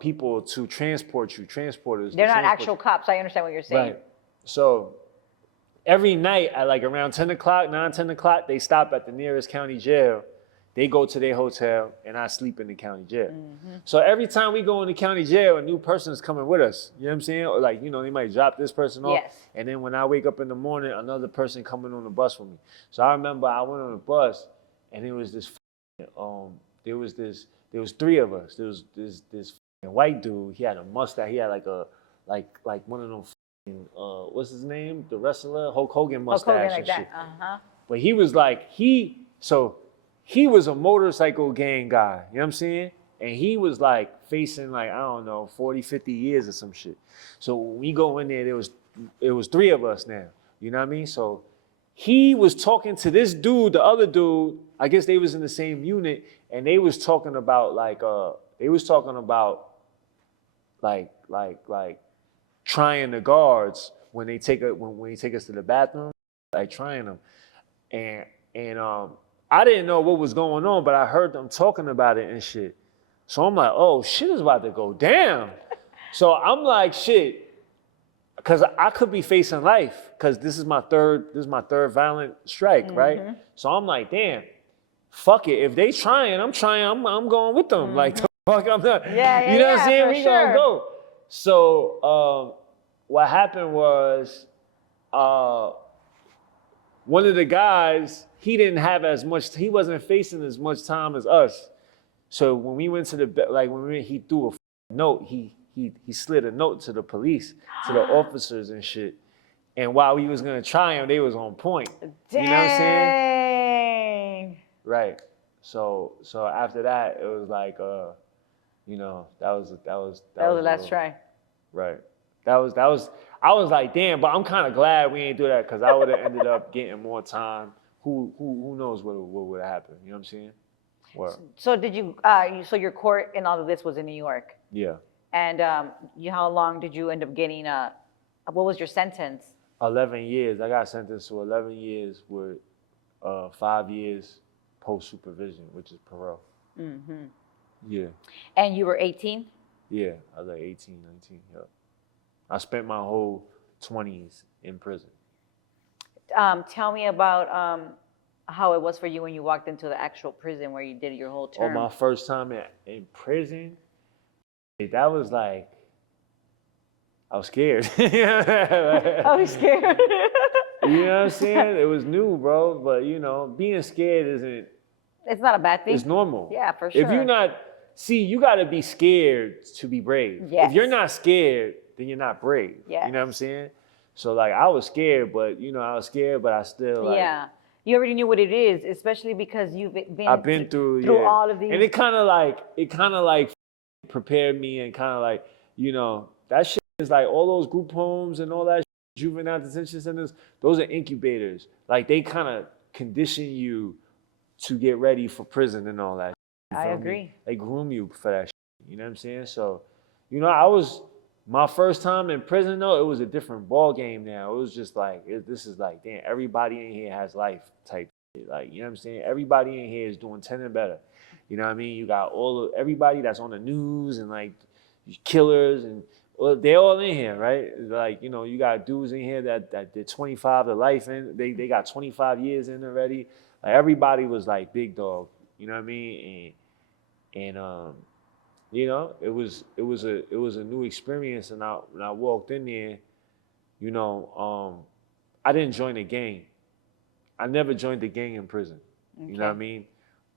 people to transport you, transporters. They're not actual cops. I understand what you're saying. Right. So every night at like around 10 o'clock, 9, 10 o'clock, they stop at the nearest county jail. They go to their hotel and I sleep in the county jail. Mm-hmm. So every time we go in the county jail, a new person is coming with us. You know what I'm saying? Or like, you know, they might drop this person off. Yes. And then when I wake up in the morning, another person coming on the bus with me. So I remember I went on the bus and it was this, there was 3 of us. There was this white dude. He had a mustache. He had like one of them, what's his name? The wrestler, Hulk Hogan mustache. Hulk Hogan like and that. shit. Uh-huh. But he was like, he was a motorcycle gang guy, you know what I'm saying? And he was like facing like, I don't know, 40, 50 years or some shit. So when we go in there, it was 3 of us now, you know what I mean? So he was talking to this dude, the other dude, I guess they was in the same unit, and they was talking about like trying the guards when they take us to the bathroom, like trying them. And I didn't know what was going on, but I heard them talking about it and shit. So I'm like, oh, shit is about to go down. So I'm like, shit, because I could be facing life, because this is my third violent strike, mm-hmm. right? So I'm like, damn, fuck it. If they trying, I'm going with them. Mm-hmm. Like, the fuck, I'm not. Yeah, you know what I'm saying? We sure. gonna go. So what happened was, one of the guys, he wasn't facing as much time as us. So when we went to he threw a note, he slid a note to the police, to the officers and shit. And while we was gonna try him, they was on point. Dang. You know what I'm saying? Right. So after that, it was like, you know, that was the last try. Right. That was. I was like, damn, but I'm kind of glad we ain't do that, because I would have ended up getting more time. Who knows what would have happened? You know what I'm saying? What? So did you? So your court and all of this was in New York. Yeah. And how long did you end up getting? What was your sentence? 11 years. I got sentenced to 11 years with 5 years post supervision, which is parole. Mm-hmm. Yeah. And you were 18? Yeah, I was like 18, 19. Yeah. I spent my whole 20s in prison. Tell me about how it was for you when you walked into the actual prison where you did your whole term. Oh, my first time in prison, that was like, I was scared. I was scared. You know what I'm saying? It was new, bro. But, you know, being scared isn't... It's not a bad thing. It's normal. Yeah, for sure. If you're not... See, you got to be scared to be brave. Yes. If you're not scared, then you're not brave. Yes. You know what I'm saying? So, like, I was scared, but I still, like... Yeah. You already knew what it is, especially because I've been through yeah. all of these. And it kind of like prepared me, and kind of like, you know, that shit is like all those group homes and all that shit, juvenile detention centers, those are incubators. Like, they kind of condition you to get ready for prison and all that. I agree. They groom you for that shit. You know what I'm saying? So, you know, my first time in prison, though, it was a different ball game now. It was just like, this is like, damn, everybody in here has life type shit. Like, you know what I'm saying? Everybody in here is doing 10 and better. You know what I mean? You got everybody that's on the news, and like killers, and they're all in here, right? Like, you know, you got dudes in here that did 25 to life in. They got 25 years in already. Like, everybody was like big dog. You know what I mean? And you know, it was a new experience. And when I walked in there, you know, I didn't join a gang. I never joined a gang in prison. Okay. You know what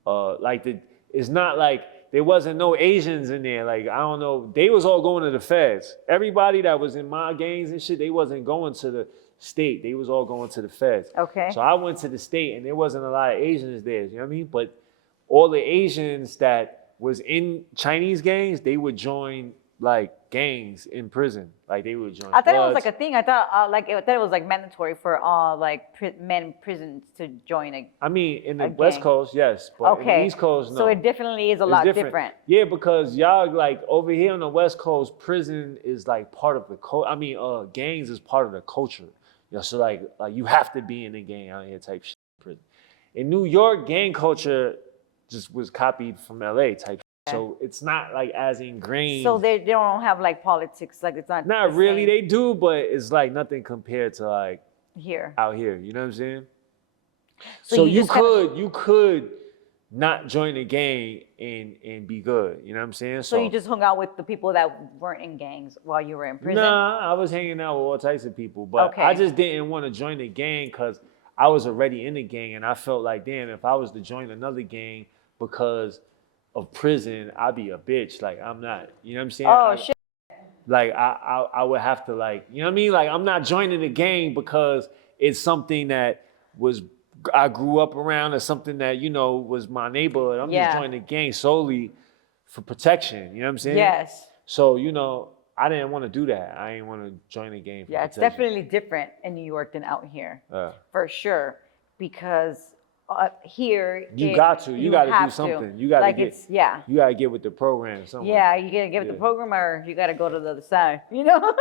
I mean? It's not like there wasn't no Asians in there. Like, I don't know, they was all going to the feds. Everybody that was in my gangs and shit, they wasn't going to the state. They was all going to the feds. Okay. So I went to the state, and there wasn't a lot of Asians there. You know what I mean? But all the Asians that was in Chinese gangs, they would join like gangs in prison. Like they would join. I thought it was Bloods. like a thing. I thought I thought it was like mandatory for all like men in prisons to join a. I mean, in the A West gang. Coast, yes, but in the Okay. East Coast, no. So it definitely is a It's lot different. Yeah, because y'all like over here on the West Coast, prison is like part of the I mean, gangs is part of the culture. You know, so like you have to be in a gang out here type shit in prison. In New York, gang culture just was copied from LA type. So it's not like as ingrained. So they don't have like politics. Like it's not. Not the really, same they do, but it's like nothing compared to like here. out here. You know what I'm saying? So So you you just kinda- could not join a gang and be good. You know what I'm saying? So you just hung out with the people that weren't in gangs while you were in prison. Nah, I was hanging out with all types of people, but I Okay. just didn't want to join the gang because I was already in the gang, and I felt like, damn, if I was to join another gang because of prison, I'd be a bitch. Like I'm not. You know what I'm saying? Oh shit. Like I would have to like, you know what I mean? Like I'm not joining the gang because it's something that was I grew up around or something that, you know, was my neighborhood. I'm Yeah. just joining the gang solely for protection. You know what I'm saying? Yes. So, you know, I didn't want to do that. I didn't want to join the gang for Yeah, it's protection. definitely different in New York than out here, Yeah. for sure. Because here You got to do something. You got to like get it's yeah. You got to get with the program somewhere. Yeah, you gotta give it the program, or you gotta go to the other side. You know.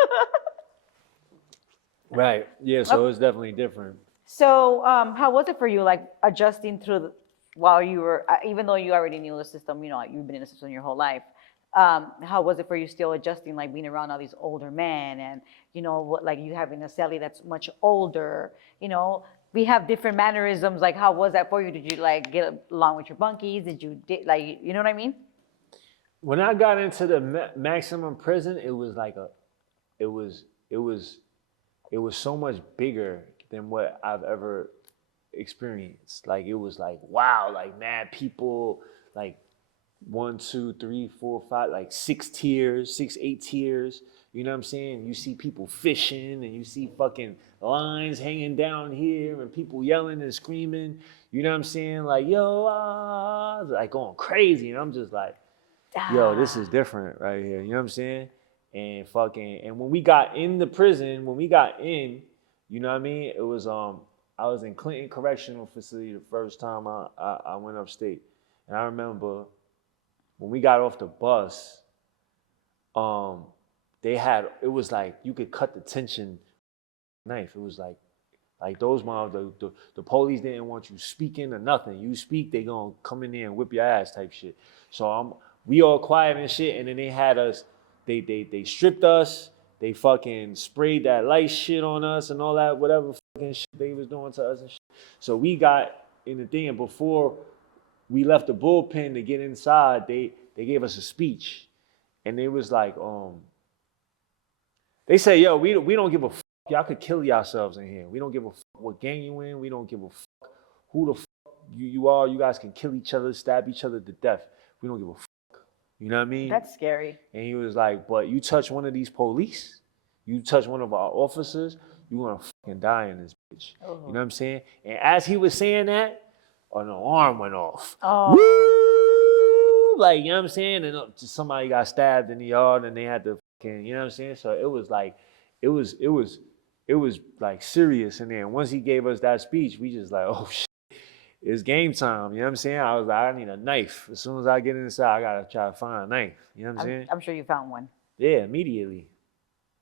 Right. Yeah. So it's definitely different. So, how was it for you, like adjusting through while you were, even though you already knew the system, you know, you've been in the system your whole life. How was it for you still adjusting, like being around all these older men, and you know, what, like you having a cellie that's much older? You know, we have different mannerisms. Like, how was that for you? Did you like get along with your bunkies? Did you like, you know what I mean? When I got into the maximum prison, it was like it was it was it was so much bigger than what I've ever experienced. Like it was like wow, like mad people, like 1, 2, 3, 4, 5, like 6 tiers, 8 tiers. You know what I'm saying? You see people fishing and you see fucking lines hanging down here and people yelling and screaming. You know what I'm saying? Like, yo, like going crazy. And I'm just like, yo, this is different right here. You know what I'm saying? And when we got in the prison, you know what I mean? It was I was in Clinton Correctional Facility the first time I went upstate. And I remember when we got off the bus, it was like you could cut the tension knife. It was like those moms, the police didn't want you speaking or nothing. You speak, they gonna come in there and whip your ass type shit. So we all quiet and shit, and then they had us, they stripped us, they fucking sprayed that light shit on us and all that, whatever fucking shit they was doing to us and shit. So we got in the thing, and before we left the bullpen to get inside, they gave us a speech. And they was like, they say, yo, we don't give a fuck. Y'all could kill yourselves in here. We don't give a fuck what gang you in. We don't give a fuck who the fuck you are. You guys can kill each other, stab each other to death. We don't give a fuck. You know what I mean? That's scary. And he was like, but you touch one of these police, you touch one of our officers, you're gonna fucking die in this bitch. Oh. You know what I'm saying? And as he was saying that, an alarm went off. Oh. Woo! Like, you know what I'm saying? And somebody got stabbed in the yard and they had to fucking, you know what I'm saying? So it was like, it was like serious in there. And once he gave us that speech, we just like, oh shit, it's game time. You know what I'm saying? I was like, I need a knife. As soon as I get inside, I gotta try to find a knife. You know what I'm saying? I'm sure you found one. Yeah, immediately.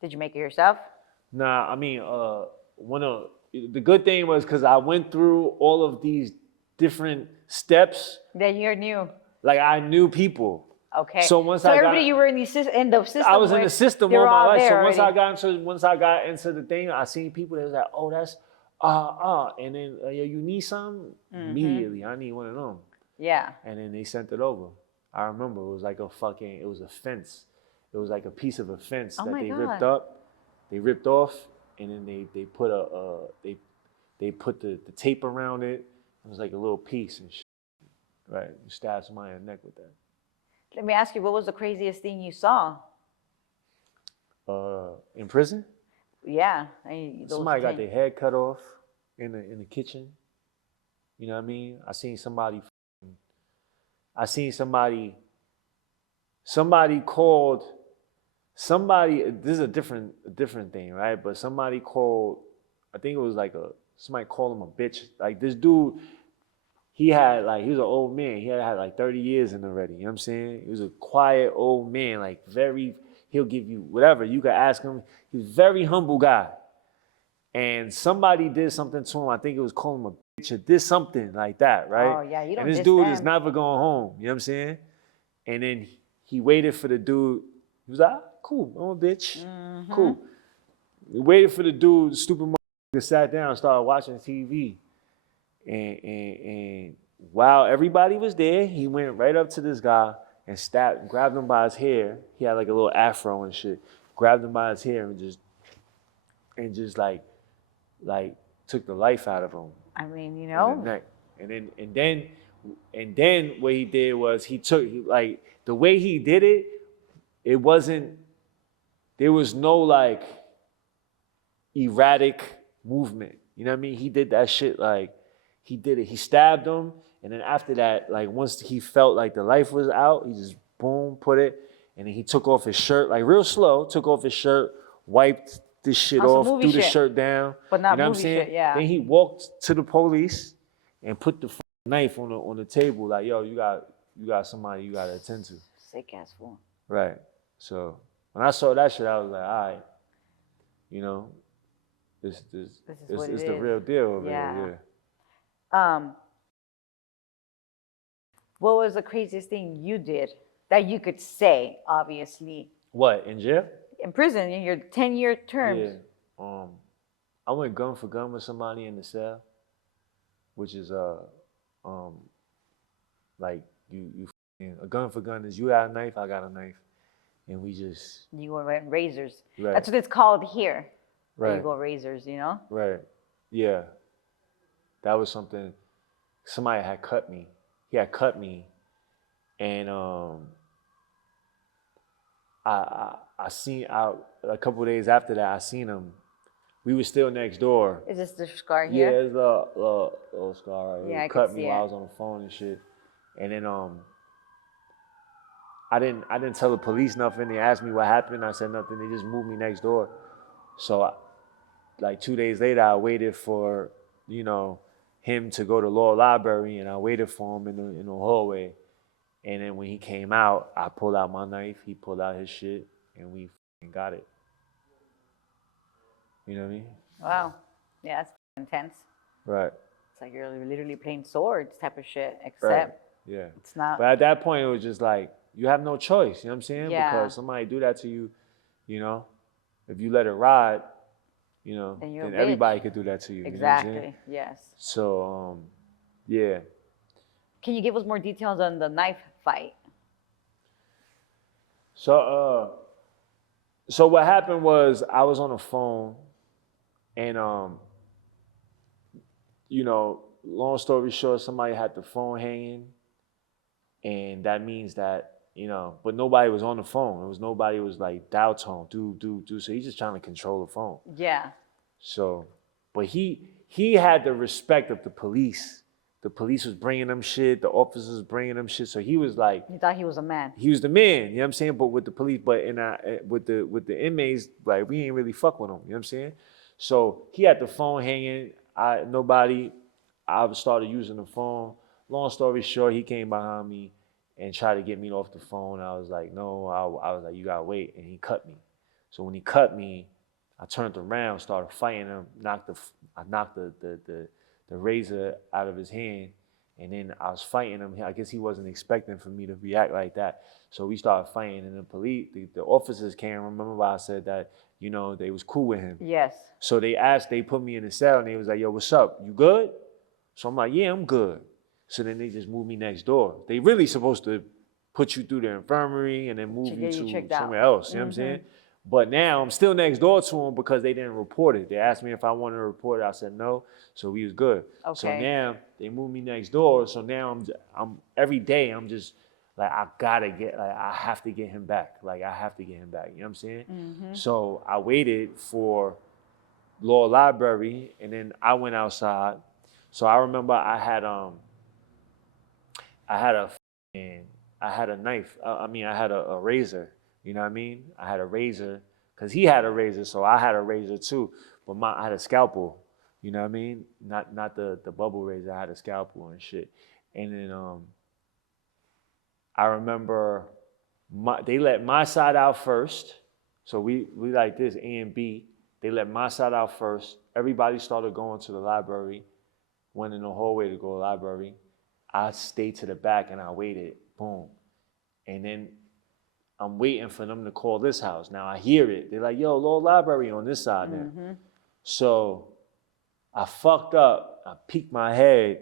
Did you make it yourself? Nah, I mean, the good thing was because I went through all of these different steps. That you're new. Like I knew people. Okay. So once everybody you were in the system. I was in the system all my life. So once already. I got into the thing, I seen people that was like, oh, that's and then you need something? Immediately, I need one of them. Yeah. And then they sent it over. I remember it was like it was a fence. It was like a piece of a fence that they ripped up. They ripped off, and then they put they put the tape around it. It was like a little piece and shit. Right, you stab somebody in the neck with that. Let me ask you, what was the craziest thing you saw? In prison? Yeah. Somebody got their head cut off in the kitchen. You know what I mean? Somebody called somebody, this is a different thing, right? But somebody called, I think it was like somebody called him a bitch. Like this dude, he was an old man. He had like 30 years in already. You know what I'm saying? He was a quiet old man, like he'll give you whatever. You could ask him. He's a very humble guy. And somebody did something to him. I think it was calling him a bitch or did something like that, right? Oh, yeah, you don't And this diss dude is them. never going home. You know what I'm saying? And then he waited for the dude. He was like, cool, I'm a bitch. Cool. He waited for the dude, the stupid motherfucker, sat down and started watching TV. And while everybody was there, he went right up to this guy and grabbed him by his hair. He had like a little afro and shit. Grabbed him by his hair and just like took the life out of him. I mean, you In the know. neck. And then what he did was like the way he did it, it wasn't, there was no like erratic movement. You know what I mean? He did that shit like he did it. He stabbed him, and then after that, like once he felt like the life was out, he just boom, put it, and then he took off his shirt, like real slow, took off his shirt, wiped this shit On some off, movie threw the shit. shirt down. But not you know what I'm movie saying? shit, yeah. Then he walked to the police and put the knife on the table, like, yo, you got somebody you gotta attend to. Sick ass fool. Right. So when I saw that shit, I was like, all right, you know, this is what it it's the is. real deal over Yeah. here. Yeah. What was the craziest thing you did that you could say, obviously? What, in jail? In prison, in your 10-year terms. Yeah. I went gun for gun with somebody in the cell, which is like a gun for gun is you got a knife, I got a knife, and we just You went razors. Right. That's what it's called here. Right. You go razors, you know? Right. Yeah. That was something. Somebody had cut me. He had cut me, and I seen out a couple of days after that. I seen him. We were still next door. Is this the scar Yeah, here? it's a little scar right here. Yeah, I He could cut see me while it. I was on the phone and shit. And then I didn't tell the police nothing. They asked me what happened. I said nothing. They just moved me next door. So like 2 days later, I waited for him to go to law library, and I waited for him in the hallway. And then when he came out, I pulled out my knife. He pulled out his shit, and we got it. You know what I mean? Wow. Yeah, that's intense. Right. It's like you're literally playing swords type of shit, Right. except Yeah. it's not. But at that point, it was just like, you have no choice. You know what I'm saying? Yeah. Because somebody do that to you, if you let it ride, Then everybody could do that to you. Exactly. You know what I'm saying? Yes. So, yeah. Can you give us more details on the knife fight? So what happened was I was on the phone, and long story short, somebody had the phone hanging, and that means that but nobody was on the phone. Nobody was like dial tone, do. So he's just trying to control the phone. Yeah. So, but he had the respect of the police. The police was bringing him shit. The officers was bringing him shit. So he was like, You thought he was a man. he was the man. You know what I'm saying? But with the police, with the inmates, like we ain't really fuck with him. You know what I'm saying? So he had the phone hanging. I started using the phone. Long story short, he came behind me and tried to get me off the phone. I was like, no. I was like, you gotta wait. And he cut me. So when he cut me, I turned around, started fighting him. I knocked the razor out of his hand, and then I was fighting him. I guess he wasn't expecting for me to react like that. So we started fighting, and the officers came. Remember why I said that, they was cool with him. Yes. So they put me in the cell, and they was like, yo, what's up? You good? So I'm like, yeah, I'm good. So then they just moved me next door. They really supposed to put you through the infirmary and then move you to somewhere else. You know what I'm saying? But now I'm still next door to them because they didn't report it. They asked me if I wanted to report it. I said no. So we was good. Okay. So now they moved me next door. So now I'm every day I'm just like, I have to get him back. Like I have to get him back. You know what I'm saying? So I waited for law library, and then I went outside. So I remember I had a knife. I had a razor, You know what I mean? I had a razor, because he had a razor, so I had a razor too. But I had a scalpel, you know what I mean? Not the bubble razor, I had a scalpel and shit. And then I remember they let my side out first. So we like this, A and B. They let my side out first. Everybody started going to the library, went in the hallway to go to the library. I stayed to the back and I waited. Boom. And then I'm waiting for them to call this house. Now I hear it. They're like, yo, little library on this side now. So I fucked up. I peeked my head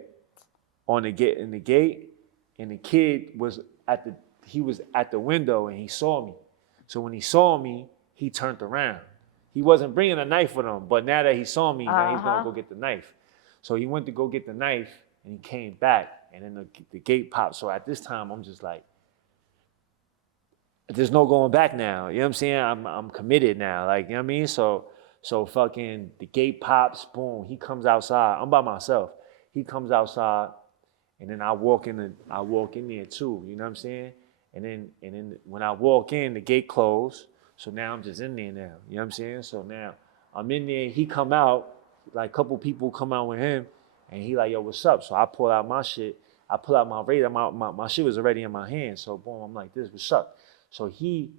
on the gate and the kid was at the window and he saw me. So when he saw me, he turned around. He wasn't bringing a knife with him, but now that he saw me, now he's gonna go get the knife. So he went to go get the knife and he came back and then the gate popped. So at this time, I'm just like, there's no going back now. You know what I'm saying? I'm committed now. Like, you know what I mean? So fucking the gate pops, boom, he comes outside. I'm by myself. He comes outside and then I walk in there too. You know what I'm saying? And then when I walk in, the gate closed. So now I'm just in there now. You know what I'm saying? So now I'm in there, he come out, like a couple people come out with him, and he like, yo, what's up? So I pull out my shit. I pull out my radar. My shit was already in my hand. So boom, I'm like, this, what's up? So he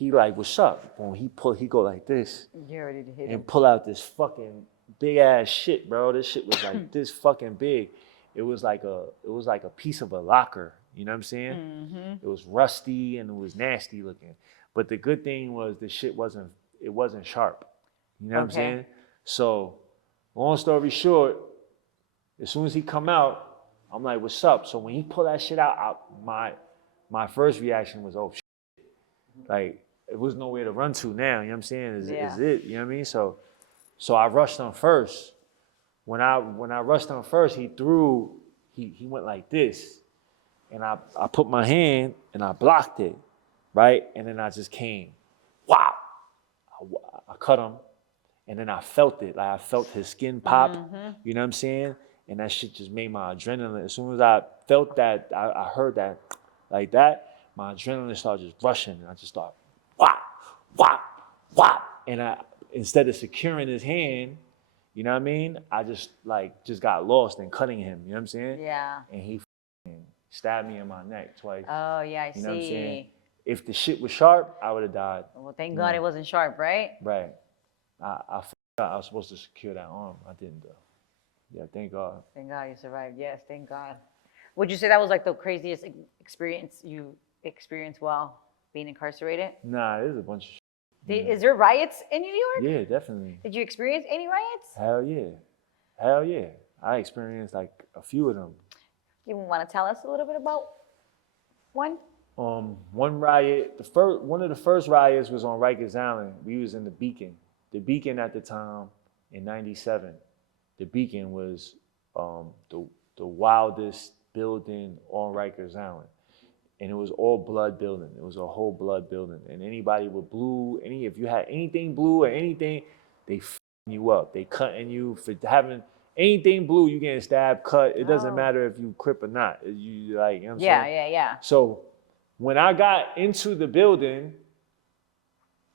like, what's up? Boom, he go like this. You already hit him. And pull out this fucking big ass shit, bro. This shit was like this fucking big. It was like a piece of a locker. You know what I'm saying? It was rusty and it was nasty looking. But the good thing was the shit wasn't sharp. You know what I'm saying? So long story short, as soon as he come out, I'm like, what's up? So when he pulled that shit out, my first reaction was, oh shit. Like, it was nowhere to run to now, you know what I'm saying? Is it, you know what I mean? So I rushed him first. When I rushed him first, he went like this. And I put my hand and I blocked it, right? And then I just came, wow. I cut him and then I felt it. Like I felt his skin pop, you know what I'm saying? And that shit just made my adrenaline. As soon as I felt that, I heard that like that, my adrenaline started just rushing. And I just started, whop, whop, whop. And instead of securing his hand, you know what I mean? I just got lost in cutting him, you know what I'm saying? Yeah. And he stabbed me in my neck twice. Oh, yeah, I see. You know what I'm saying? If the shit was sharp, I would have died. Well, thank God it wasn't sharp, right? Right. I forgot I was supposed to secure that arm. I didn't though. Yeah, thank God. Thank God you survived. Yes, thank God. Would you say that was like the craziest experience you experienced while being incarcerated? Nah, there's a bunch of shit. Is there riots in New York? Yeah, definitely. Did you experience any riots? Hell yeah. Hell yeah. I experienced like a few of them. You want to tell us a little bit about one? One riot, one of the first riots was on Rikers Island. We was in the Beacon. The Beacon at the time in '97. The Beacon was the wildest building on Rikers Island. And it was all blood building. It was a whole blood building. And anybody with blue, if you had anything blue or anything, they f***ing you up. They cutting you for having anything blue, you getting stabbed, cut. It doesn't matter if you Crip or not. You like, you know what I'm saying? Yeah. So when I got into the building,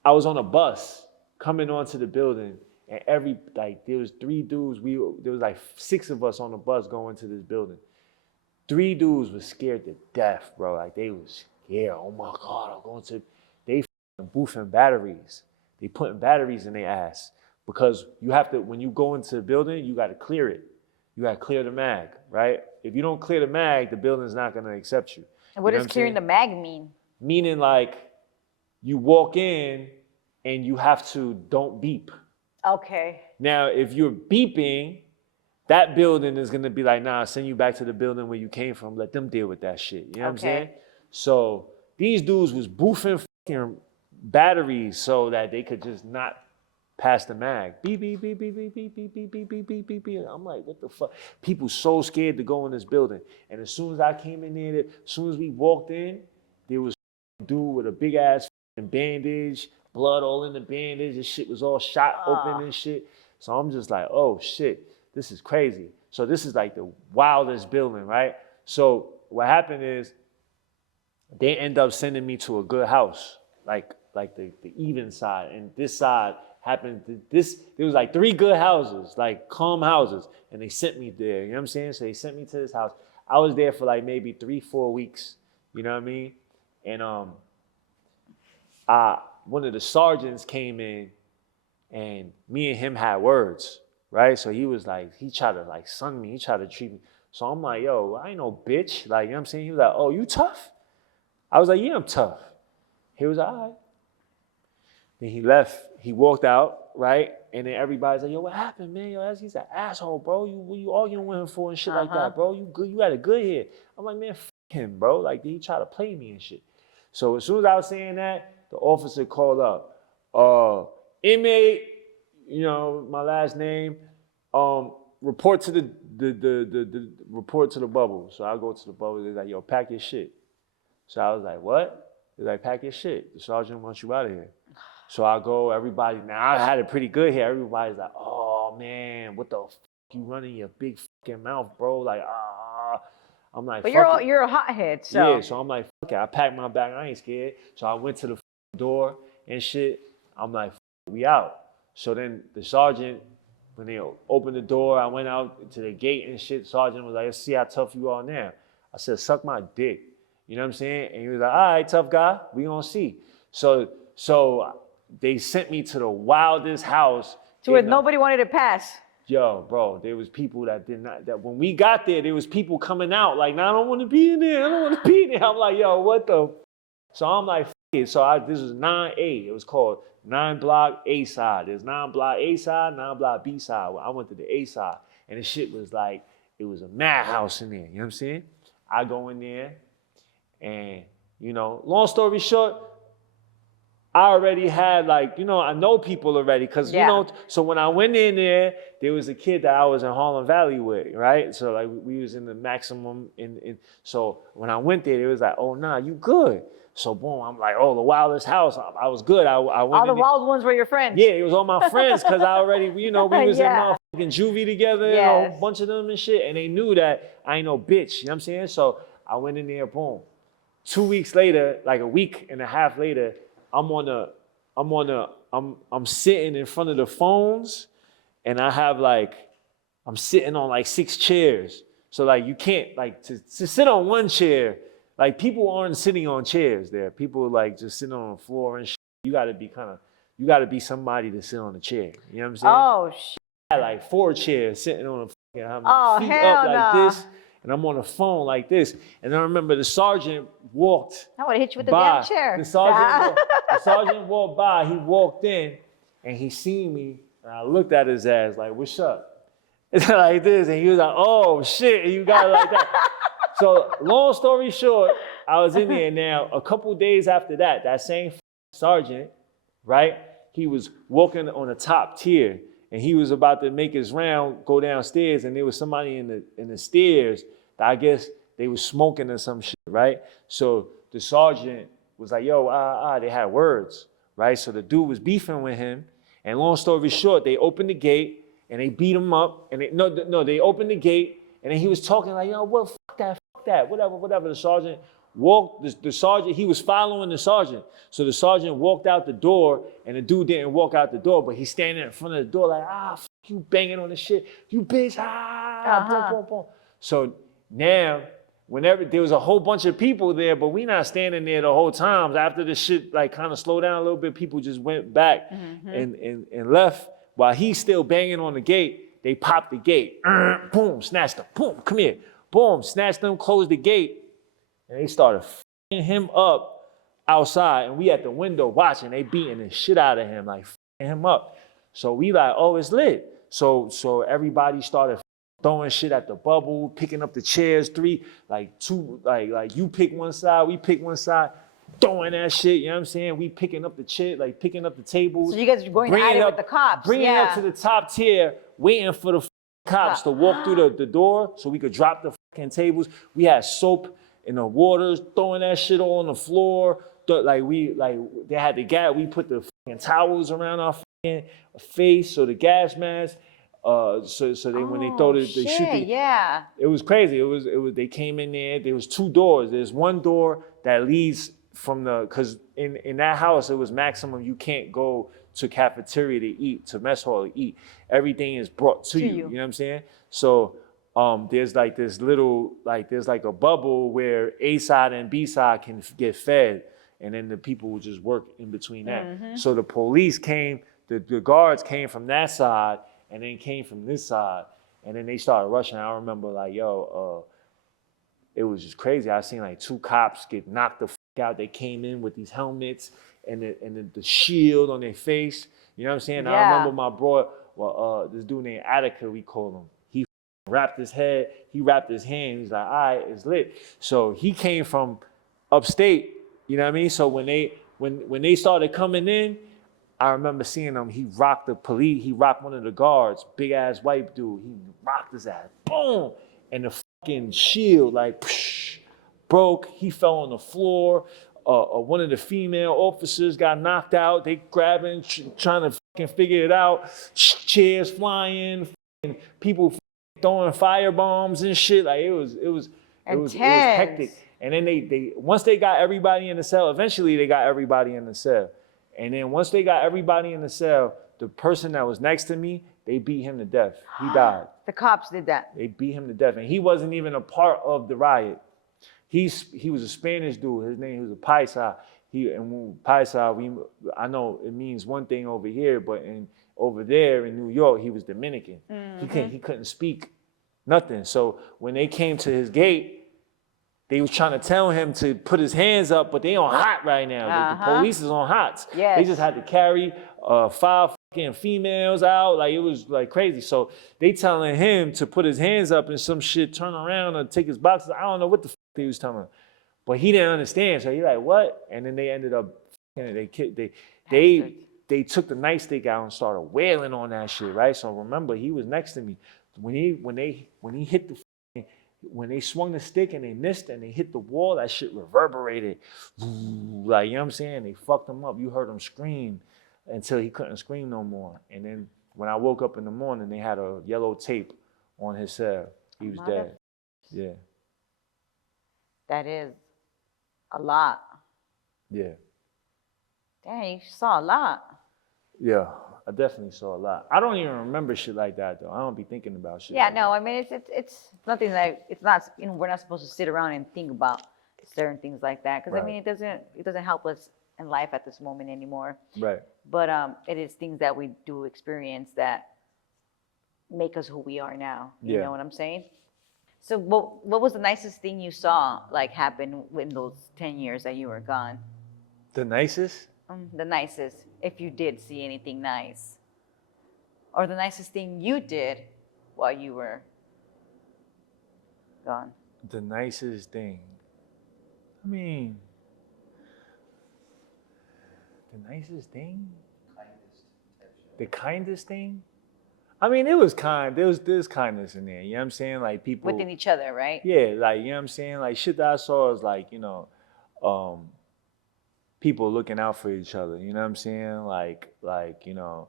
I was on a bus coming onto the building, and there was 3 dudes. There was like 6 of us on the bus going to this building. 3 dudes was scared to death, bro. Like they was scared. Oh my God, I'm going to. They boofing batteries. They putting batteries in their ass because you have to. When you go into the building, you got to clear it. You got to clear the mag, right? If you don't clear the mag, the building's not gonna accept you. And what does clearing the mag mean? Meaning like you walk in and you have to don't beep. Okay. Now, if you're beeping, that building is gonna be like, nah, send you back to the building where you came from. Let them deal with that shit. You know what I'm saying? So these dudes was boofing fucking batteries so that they could just not pass the mag. Beep, beep, beep, beep, beep, beep, beep, beep, beep, beep, beep, beep, beep. I'm like, what the fuck? People so scared to go in this building. And as soon as I came in there, as soon as we walked in, there was a dude with a big ass bandage, blood all in the bandage. This shit was all shot open and shit. So I'm just like, oh shit, this is crazy. So this is like the wildest building, right? So what happened is they end up sending me to a good house. the even side, and this side happened to this. There was like 3 good houses, like calm houses, and they sent me there. You know what I'm saying? So they sent me to this house. I was there for like maybe 3-4 weeks. You know what I mean? And one of the sergeants came in, and me and him had words, right? So he was like, he tried to like sun me. He tried to treat me. So I'm like, yo, I ain't no bitch. Like, you know what I'm saying? He was like, oh, you tough? I was like, yeah, I'm tough. He was like, all right. Then he left. He walked out, right? And then everybody's like, yo, what happened, man? Yo, he's an asshole, bro. What you arguing with him for and shit like that, bro? You good? You had a good hit. I'm like, man, f him, bro. Like, he tried to play me and shit. So as soon as I was saying that, the officer called up, inmate, you know, my last name, report to the report to the bubble. So I go to the bubble. They're like, yo, pack your shit. So I was like, what? They're like, pack your shit. The sergeant wants you out of here. So I go, everybody, now I had it pretty good here. Everybody's like, oh man, what the f you running your big fucking mouth, bro? Like, I'm like, but fuck you're a hothead, so. Yeah, so I'm like, fuck it. I packed my bag. I ain't scared. So I went to the door and shit. I'm like, we out. So then the sergeant, when they opened the door, I went out to the gate and shit. The sergeant was like, let's see how tough you are now. I said, suck my dick. You know what I'm saying? And he was like, all right, tough guy. We gonna see. So they sent me to the wildest house. To where nobody wanted to pass. Yo, bro, there was people that did not, that when we got there was people coming out like, nah, I don't want to be in there. I don't want to be in there. I'm like, yo, what the? So I'm like, f it. So this was 9A. It was called 9 block A side. There's 9 block A side, 9 block B side. Well, I went to the A side, and the shit was like, it was a madhouse in there. You know what I'm saying? I go in there, and, you know, long story short, I already had like, you know, I know people already because, you know, so when I went in there was a kid that I was in Harlem Valley with, right? So like we was in the maximum so when I went there, it was like, oh, nah, you good. So boom, I'm like, oh, the wildest house. I was good. I went all the wild ones were your friends. Yeah, it was all my friends because I already, you know, we was in motherfucking juvie together, and a whole bunch of them and shit. And they knew that I ain't no bitch, you know what I'm saying? So I went in there, boom. 2 weeks later, like a week and a half later, I'm sitting in front of the phones, and I'm sitting on like 6 chairs. So like you can't like to sit on one chair. Like people aren't sitting on chairs there. People like just sitting on the floor and shit. You gotta be somebody to sit on a chair. You know what I'm saying? Oh shit. I had like 4 chairs sitting on the fucking, I have my feet up like this, and I'm on the phone like this. And I remember the sergeant walked. I would have hit you with the damn chair. The sergeant walked by. He walked in, and he seen me, and I looked at his ass like, "What's up?" It's like this, and he was like, "Oh shit," and you got it like that. So long story short, I was in there. Now a couple days after that, that same sergeant, right? He was walking on the top tier, and he was about to make his round, go downstairs, and there was somebody in the stairs that I guess they was smoking or some shit, right? So the sergeant was like, yo, they had words, right? So the dude was beefing with him, and long story short, they opened the gate, and they beat him up, and they opened the gate, and then he was talking like, yo, well, fuck that, whatever. The sergeant walked, the sergeant, he was following the sergeant. So the sergeant walked out the door, and the dude didn't walk out the door, but he's standing in front of the door like, fuck you banging on the shit, you bitch, boom, boom, boom. So now, whenever there was a whole bunch of people there, but we not standing there the whole time. After the shit like kind of slowed down a little bit, people just went back and left while he's still banging on the gate. They popped the gate, boom, snatched him, boom, come here, boom, snatched him, closed the gate, and they started f***ing him up outside, and we at the window watching. They beating the shit out of him, like f***ing him up. So we like, oh, it's lit. So everybody started throwing shit at the bubble, picking up the chairs, like you pick one side, we pick one side, throwing that shit, you know what I'm saying? We picking up the chair, like picking up the tables. So you guys are going at it with the cops. Bringing it up to the top tier, waiting for the cops to walk through the door so we could drop the fucking tables. We had soap in the waters, throwing that shit all on the floor. They had the gas, we put the fucking towels around our fucking face, so the gas mask. So when they throw they shoot it was crazy. It was they came in there. There was 2 doors. There's one door that leads because in that house it was maximum you can't go to cafeteria to eat, to mess hall to eat. Everything is brought to you. You know what I'm saying? So there's like this little, like there's like a bubble where A side and B side can get fed, and then the people will just work in between that. So the police came, the guards came from that side, and then came from this side, and then they started rushing. I remember like, it was just crazy. I seen like 2 cops get knocked the out. They came in with these helmets and the shield on their face. You know what I'm saying? I remember my bro, this dude named Attica, we call him. He wrapped his head, he wrapped his hand. He's like, all right, it's lit. So he came from upstate. You know what I mean? So when they started coming in, I remember seeing him. He rocked the police. He rocked one of the guards, big ass white dude. He rocked his ass, boom, and the fucking shield like broke. He fell on the floor. One of the female officers got knocked out. They grabbing, trying to fucking figure it out. Chairs flying, people throwing fire bombs and shit. Like it was hectic. And then they once they got everybody in the cell, eventually they got everybody in the cell. And then once they got everybody in the cell, the person that was next to me, they beat him to death. He died. The cops did that. They beat him to death. And he wasn't even a part of the riot. He was a Spanish dude. His name was a Paisa. Paisa, I know it means one thing over here, but over there in New York, he was Dominican. He couldn't speak nothing. So when they came to his gate, they was trying to tell him to put his hands up, but they on hot right now. The police is on hots. Yes. They just had to carry 5 fucking females out. Like it was like crazy. So they telling him to put his hands up and some shit, turn around and take his boxes. I don't know what the fuck they was telling him. But he didn't understand. So he like, what? And then they ended up, they took the nightstick out and started wailing on that shit, right? So remember, he was next to me. When he hit when they swung the stick and they missed and they hit the wall, that shit reverberated. Like, you know what I'm saying? They fucked him up. You heard him scream until he couldn't scream no more. And then when I woke up in the morning, they had a yellow tape on his cell. He was dead. Yeah. That is a lot. Yeah. Dang, you saw a lot. Yeah, I definitely saw a lot. I don't even remember shit like that though. I don't be thinking about shit. Yeah, like no, that. I mean it's nothing like it's not. You know, we're not supposed to sit around and think about certain things like that because I mean it doesn't help us in life at this moment anymore. Right. But it is things that we do experience that make us who we are now. You know what I'm saying? So what was the nicest thing you saw like happen in those 10 years that you were gone? The nicest? The nicest, if you did see anything nice. Or the nicest thing you did while you were gone. The nicest thing. I mean, the nicest thing? The kindest thing? I mean, it was kind. There's kindness in there. You know what I'm saying? Like people within each other, right? Yeah, like you know what I'm saying? Like shit that I saw is like, people looking out for each other. You know what I'm saying? Like the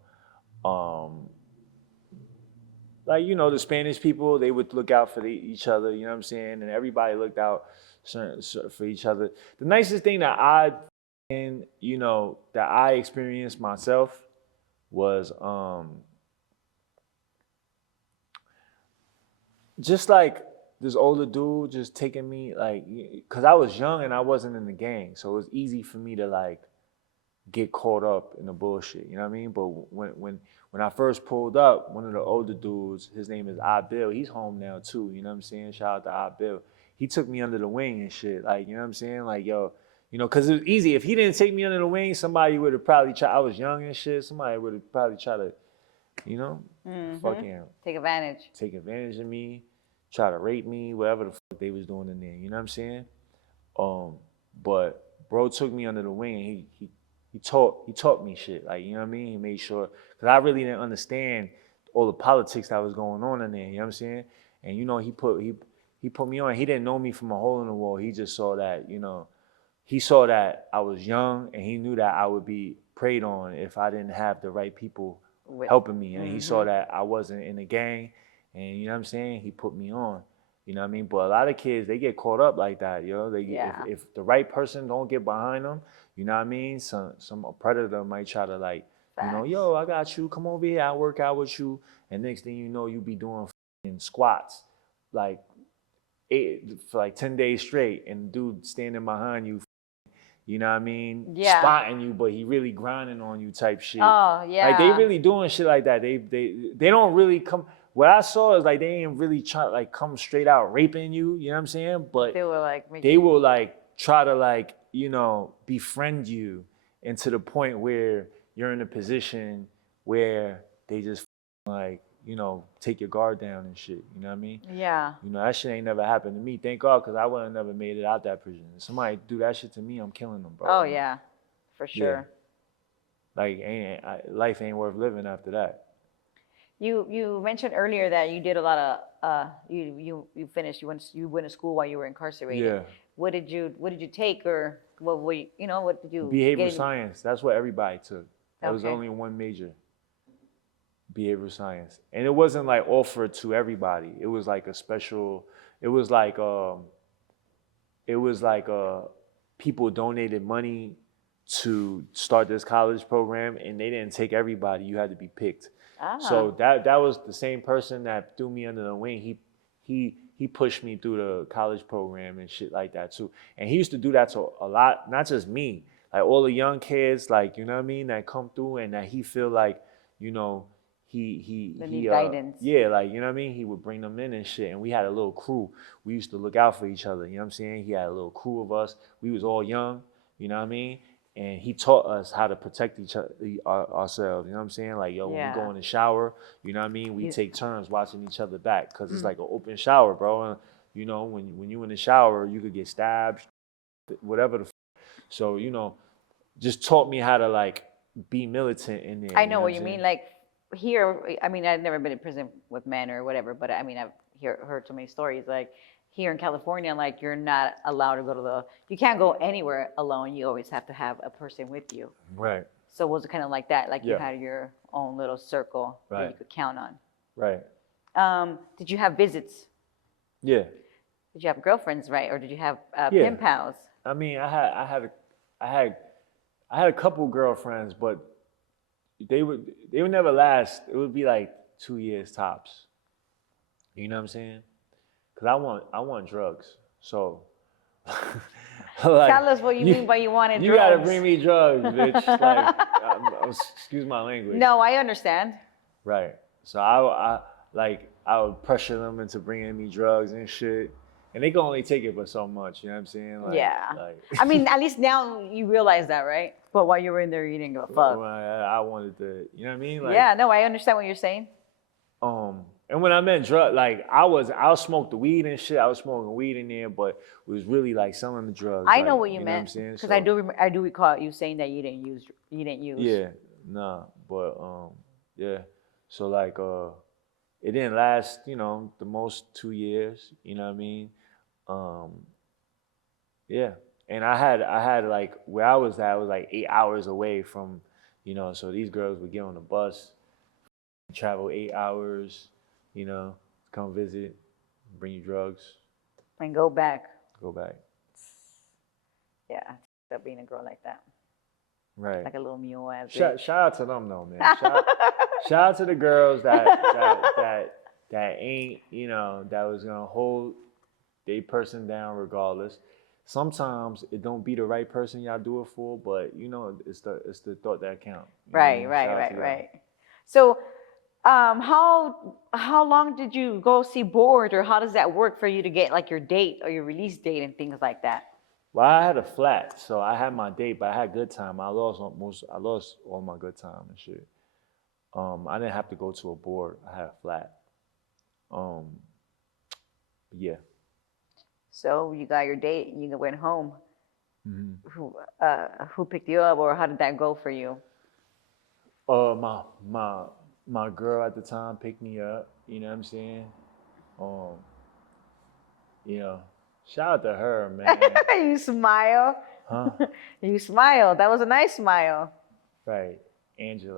Spanish people, they would look out for each other. You know what I'm saying? And everybody looked out for each other. The nicest thing that I experienced myself was just like this older dude just taking me like, cause I was young and I wasn't in the gang, so it was easy for me to like get caught up in the bullshit. You know what I mean? But when I first pulled up, one of the older dudes, his name is Bill. He's home now too. You know what I'm saying? Shout out to Bill. He took me under the wing and shit. Like, you know what I'm saying? Like, yo, cause it was easy. If he didn't take me under the wing, somebody would have probably tried. I was young and shit. Somebody would have probably tried to, fucking take advantage of me, try to rape me, whatever the fuck they was doing in there. You know what I'm saying? But bro took me under the wing and he taught me shit. Like, you know what I mean? He made sure, cause I really didn't understand all the politics that was going on in there. You know what I'm saying? And he put me on. He didn't know me from a hole in the wall. He just saw that, he saw that I was young and he knew that I would be preyed on if I didn't have the right people helping me. And he saw that I wasn't in a gang, and you know what I'm saying? He put me on. You know what I mean? But a lot of kids, they get caught up like that, yo. They Yeah. if the right person don't get behind them, you know what I mean? Some predator might try to like, Facts. yo, I got you. Come over here. I'll work out with you. And next thing you know, you be doing squats like for like 10 days straight, and dude standing behind you, you know what I mean? Yeah. Spotting you, but he really grinding on you type shit. Oh, yeah. Like they really doing shit like that. They don't really come. What I saw is like they ain't really try like come straight out raping you. You know what I'm saying? But They were like, they will like try to like befriend you, and to the point where you're in a position where they just like take your guard down and shit. You know what I mean? yeah. That shit ain't never happened to me. Thank God, because I would have never made it out that prison. If somebody do that shit to me, I'm killing them, bro. Oh, yeah, for sure. Like, life ain't worth living after that. You mentioned earlier that you did a lot of you finished you went to school while you were incarcerated. Yeah. What did you take, or what were you, what did you Behavioral science. That's what everybody took. That was Okay. only one major. Behavioral science. And it wasn't like offered to everybody. It was like a special, it was like people donated money to start this college program, and they didn't take everybody. You had to be picked. So that was the same person that threw me under the wing. He pushed me through the college program and shit like that too. And he used to do that to a lot, not just me, like all the young kids, like, you know what I mean, that come through, and that he feel like, he need guidance. Yeah, like, you know what I mean? He would bring them in and shit. And we had a little crew. We used to look out for each other. You know what I'm saying? He had a little crew of us. We was all young, you know what I mean? And he taught us how to protect each other, ourselves. You know what I'm saying? Like, yo, when we go in the shower, you know what I mean? We take turns watching each other back, because it's like an open shower, bro. And, when you in the shower, you could get stabbed, whatever the So, just taught me how to, like, be militant in there. I know what you mean. Like here, I mean, I've never been in prison with men or whatever, but I mean, I've heard so many stories. Like here in California, like you're not allowed to go to you can't go anywhere alone. You always have to have a person with you. Right. So was it kind of like that? Like you Yeah. had your own little circle that you Right. could count on. Right. Did you have visits? Yeah. Did you have girlfriends, right? Or did you have Yeah. pen pals? I mean, I had a couple girlfriends, but they would never last. It would be like 2 years tops. You know what I'm saying? Because I want drugs. So like, Tell us what you mean by you wanted you drugs. gotta bring me drugs, bitch. Like, excuse my language. No, I understand. Right. So I would pressure them into bringing me drugs and shit. And they can only take it for so much, you know what I'm saying? Like, Yeah. Like, I mean, at least now you realize that, right? But while you were in there, you didn't give a fuck. I wanted to, you know what I mean? Like, Yeah, no, I understand what you're saying. And when I meant drug, like I'll smoke the weed and shit. I was smoking weed in there, but it was really like selling the drugs. I like, know what you know meant, what I'm saying? because So, I do recall you saying that you didn't use. Yeah, nah, but yeah. So like it didn't last, the most 2 years. You know what I mean? Yeah. And I had like where I was at was like 8 hours away from, so these girls would get on the bus, travel 8 hours, come visit, bring you drugs, And go back. go back. Yeah, stop being a girl like that, Right. like a little mule ass. Shout out to them though, man. Shout out to the girls that ain't, that was gonna hold their person down regardless. Sometimes it don't be the right person y'all do it for, but it's the thought that count. Right. So, how long did you go see board, or how does that work for you to get like your date or your release date and things like that? Well, I had a flat, so I had my date, but I had good time. I lost all my good time and shit. I didn't have to go to a board. I had a flat. Yeah. So you got your date and you went home. Mm-hmm. Who picked you up, or how did that go for you? My girl at the time picked me up. You know what I'm saying? Shout out to her, man. You smile. Huh? You smile. That was a nice smile. Right. Angie,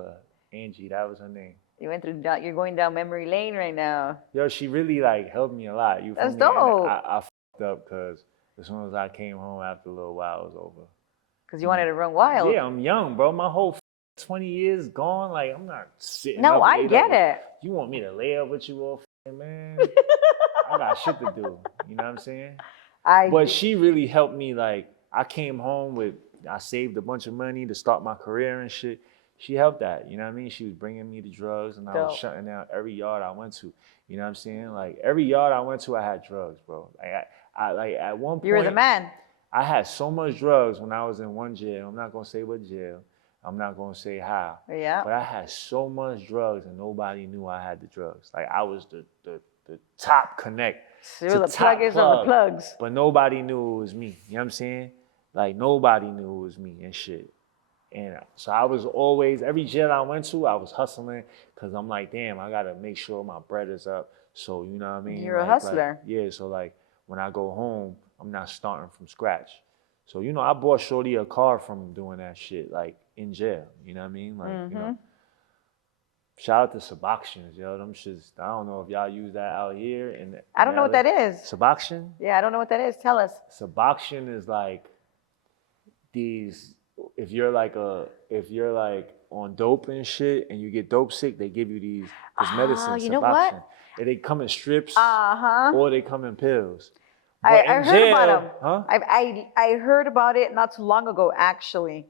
that was her name. You went through. You're going down memory lane right now. Yo, she really like helped me a lot. You feel That's me? And dope. I fucked up because as soon as I came home after a little while, it was over. Because you wanted to run wild. Yeah, I'm young, bro. My whole 20 years gone. Like, I'm not sitting No, up I laid get up with- it. You want me to lay up with you all, man? I got shit to do. You know what I'm saying? But she really helped me. Like, I came home with, I saved a bunch of money to start my career and shit. She helped that. You know what I mean? She was bringing me the drugs, and I was Dope. shutting down every yard I went to. You know what I'm saying? Like, every yard I went to, I had drugs, bro. Like, I like at one point, You were the man. I had so much drugs when I was in one jail. I'm not gonna say what jail. I'm not gonna say how. Yeah. But I had so much drugs and nobody knew I had the drugs. Like I was the top connect. So you're the pluggers of the plugs. But nobody knew it was me. You know what I'm saying? Like nobody knew it was me and shit. And so I was always, every jail I went to, I was hustling because I'm like, damn, I gotta make sure my bread is up. So you know what I mean? You're a hustler. Yeah, so like when I go home, I'm not starting from scratch. So, you know, I bought Shorty a car from doing that shit, like in jail. You know what I mean? Like, you know. Shout out to Suboxons, yo. Them shits, I don't know if y'all use that out here. I don't know what that is. Suboxon? Yeah, I don't know what that is. Tell us. Suboxon is like these, if you're like on dope and shit and you get dope sick, they give you these medicines, you know what? Suboxone. And they come in strips Uh-huh. or they come in pills. I heard about them. Huh? I heard about it not too long ago, actually.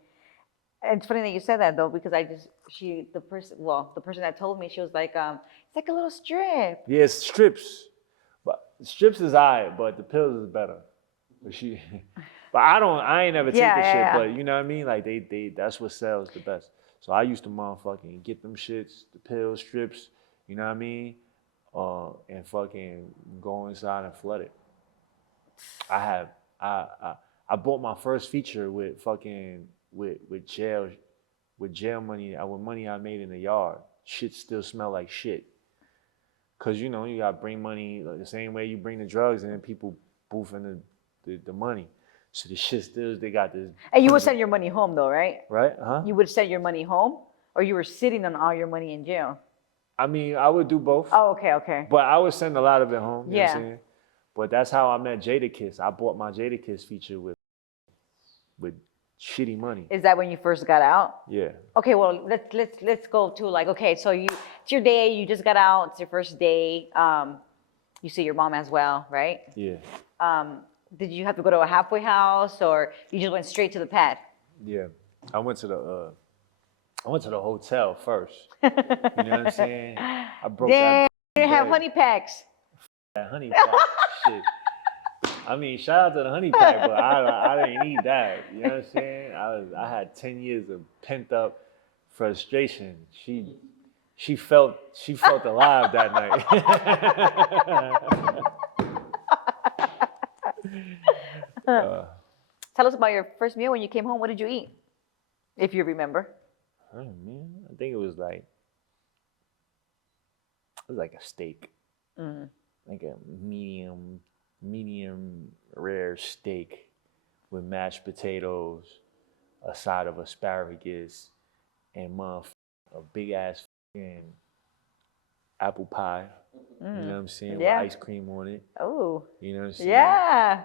And it's funny that you said that though, because the person that told me, she was like, it's like a little strip. Yeah, it's strips. But strips is alright, but the pills is better. But I ain't never take the shit, but you know what I mean? Like they that's what sells the best. So I used to motherfucking get them shits, the pills, strips, you know what I mean? And fucking go inside and flood it. I bought my first feature with fucking with jail money, with money I made in the yard. Shit still smell like shit. Cause you know you gotta bring money like the same way you bring the drugs and then people boofing the money. So the shit still they got this. And you would send your money home though, right? Right? Huh? You would send your money home, or you were sitting on all your money in jail? I mean, I would do both. Oh, okay. But I would send a lot of it home. You know what I'm Yeah. saying? But that's how I met Jadakiss. I bought my Jadakiss feature with shitty money. Is that when you first got out? Yeah. Okay, well let's go to like, okay, so it's your day, you just got out, it's your first day. You see your mom as well, right? Yeah. Did you have to go to a halfway house or you just went straight to the pad? Yeah. I went to the hotel first. You know what I'm saying? I broke Damn, that. you didn't have bread. honey packs. That honey pack shit. I mean, shout out to the honey pack, but I didn't need that. You know what I'm saying? I had 10 years of pent up frustration. She felt alive that night. Tell us about your first meal when you came home. What did you eat? If you remember. Oh man, I think it was like a steak. Like a medium rare steak with mashed potatoes, a side of asparagus, and a big ass apple pie. You know what I'm saying? Yeah. With ice cream on it. Oh. You know what I'm saying? Yeah.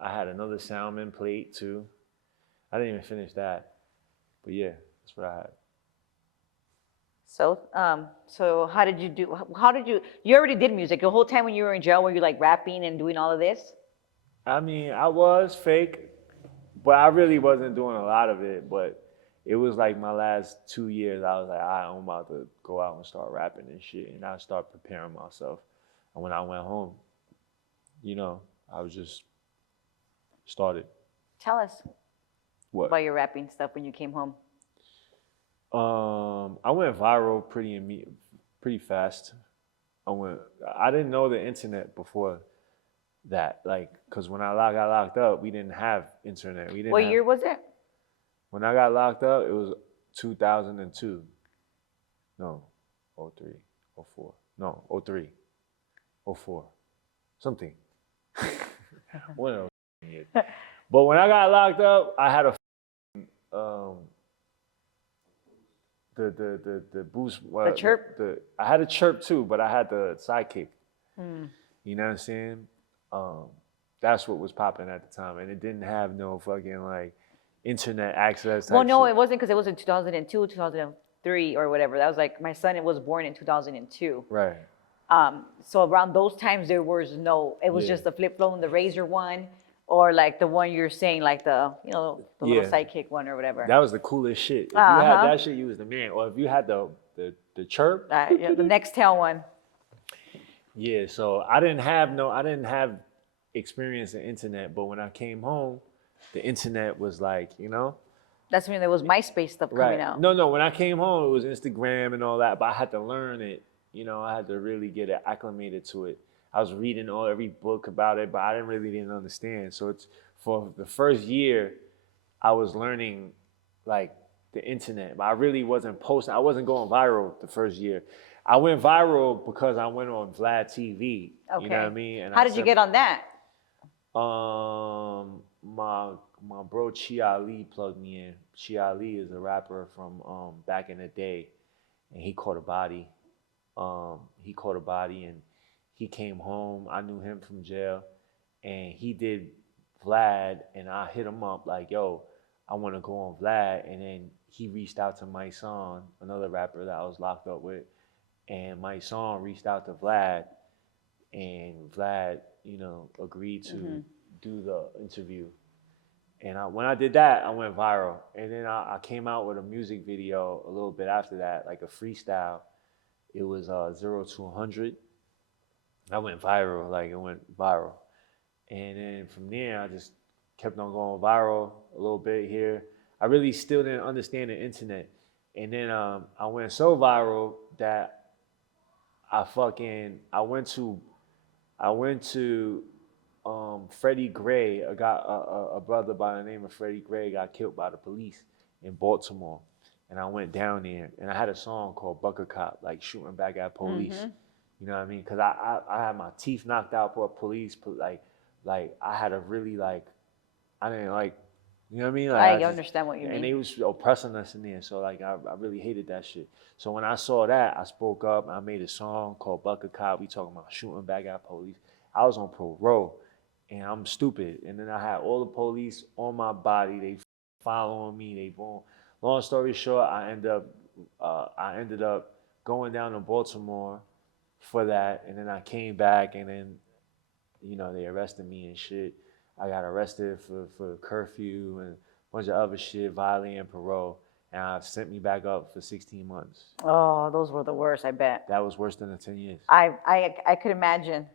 I had another salmon plate too. I didn't even finish that. But yeah, that's what I had. So how did you do? You already did music the whole time when you were in jail? Were you like rapping and doing all of this? I mean, I was fake, but I really wasn't doing a lot of it. But it was like my last 2 years, I was like, I'm about to go out and start rapping and shit. And I started preparing myself. And when I went home, you know, I was just started. Tell us What? about your rapping stuff when you came home. I went viral pretty fast. I didn't know the internet before that, like, cause when I got locked up, we didn't have internet. What year was it? When I got locked up, it was 2002. No, 03, 04. No, 03, 04, something. One of those years. But when I got locked up, I had a the boost. The chirp? I had a chirp too, but I had the sidekick. You know what I'm saying? That's what was popping at the time, and it didn't have no fucking like internet access. Well, no, shit. it wasn't because it was in 2002, 2003, or whatever. That was like my son was born in 2002. Right. So around those times there was no. It was Yeah. just the flip phone, the razor one, or like the one you're saying, like the the little Yeah. sidekick one or whatever. That was the coolest shit. If you had that shit, you was the man. Or if you had the chirp. Yeah, the Nextel one. Yeah. So I didn't have experience in internet, but when I came home, the internet was like, That's when there was MySpace stuff coming out. No. When I came home, it was Instagram and all that, but I had to learn it. I had to really get acclimated to it. I was reading every book about it, but I didn't understand. So it's for the first year, I was learning like the internet, but I really wasn't posting. I wasn't going viral the first year. I went viral because I went on Vlad TV. Okay. You know what I mean? And How did you get on that? My bro Chi Ali plugged me in. Chi Ali is a rapper from back in the day, and he caught a body. And he came home. I knew him from jail, and he did Vlad, and I hit him up like, yo, I want to go on Vlad. And then he reached out to my son, another rapper that I was locked up with, and my son reached out to Vlad, and Vlad, agreed to do the interview. And when I did that, I went viral. And then I came out with a music video a little bit after that, like a freestyle. It was 0 to 100. I went viral, it went viral. And then from there, I just kept on going viral a little bit here. I really still didn't understand the internet. And then I went so viral that I went to Freddie Gray. A brother by the name of Freddie Gray got killed by the police in Baltimore. And I went down there, and I had a song called Bucker Cop, like shooting back at police. You know what I mean? Because I had my teeth knocked out by police, like I had a really I didn't you know what I mean? I understand what you mean. And they was oppressing us in there, so I really hated that shit. So when I saw that, I spoke up. I made a song called Bucker Cop. We talking about shooting back at police. I was on parole, and I'm stupid. And then I had all the police on my body. They following me. They boom. Long story short, I ended up going down to Baltimore for that, and then I came back, and then they arrested me and shit. I got arrested for curfew and a bunch of other shit, violating parole, and sent me back up for 16 months. Oh, those were the worst, I bet. That was worse than the 10 years. I could imagine.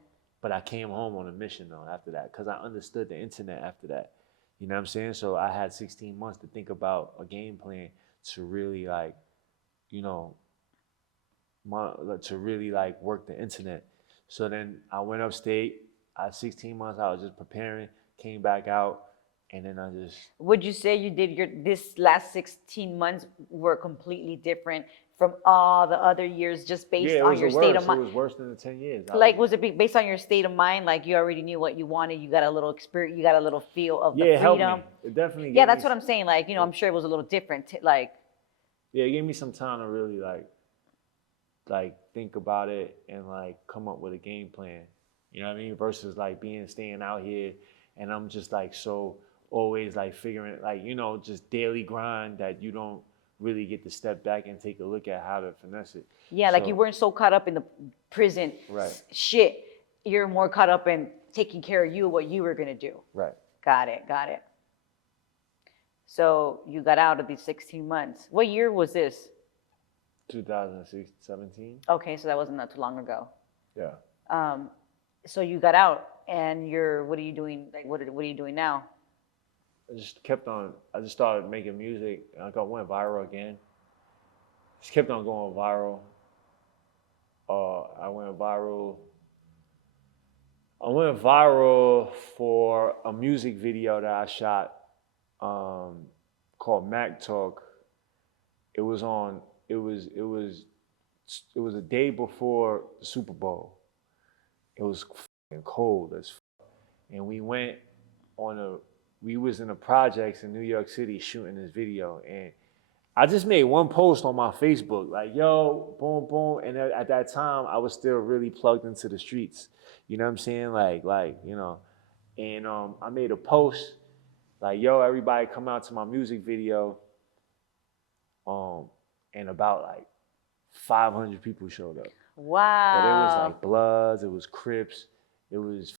But I came home on a mission though after that, because I understood the internet after that. You know what I'm saying? So I had 16 months to think about a game plan to really work the internet. So then I went upstate. I had 16 months. I was just preparing, came back out, and then I just. Would you say you did this last 16 months were completely different from all the other years, just based on your state of mind? It was worse than the 10 years. Was it based on your state of mind? Like you already knew what you wanted. You got a little experience. You got a little feel of the freedom. Yeah, it helped me. It definitely. Yeah, that's what I'm saying. I'm sure it was a little different. Yeah, it gave me some time to really think about it and come up with a game plan. You know what I mean? Versus staying out here, and I'm just so always figuring just daily grind that you don't really get to step back and take a look at how to finesse it. Yeah, you weren't so caught up in the prison shit. You're more caught up in taking care of you, what you were gonna do. Right. Got it. So you got out of these 16 months. What year was this? 2017. Okay, so that wasn't that too long ago. Yeah. So you got out, and what are you doing? What are you doing now? I just started making music. I went viral again. Just kept on going viral. I went viral for a music video that I shot called Mac Talk. It was a day before the Super Bowl. It was fucking cold as fuck. And we was in the projects in New York City shooting this video, and I just made one post on my Facebook, like, yo, boom, boom. And at that time, I was still really plugged into the streets. You know what I'm saying? You know. And I made a post, like, yo, everybody come out to my music video. And about like 500 people showed up. Wow. But it was like Bloods, it was Crips, it was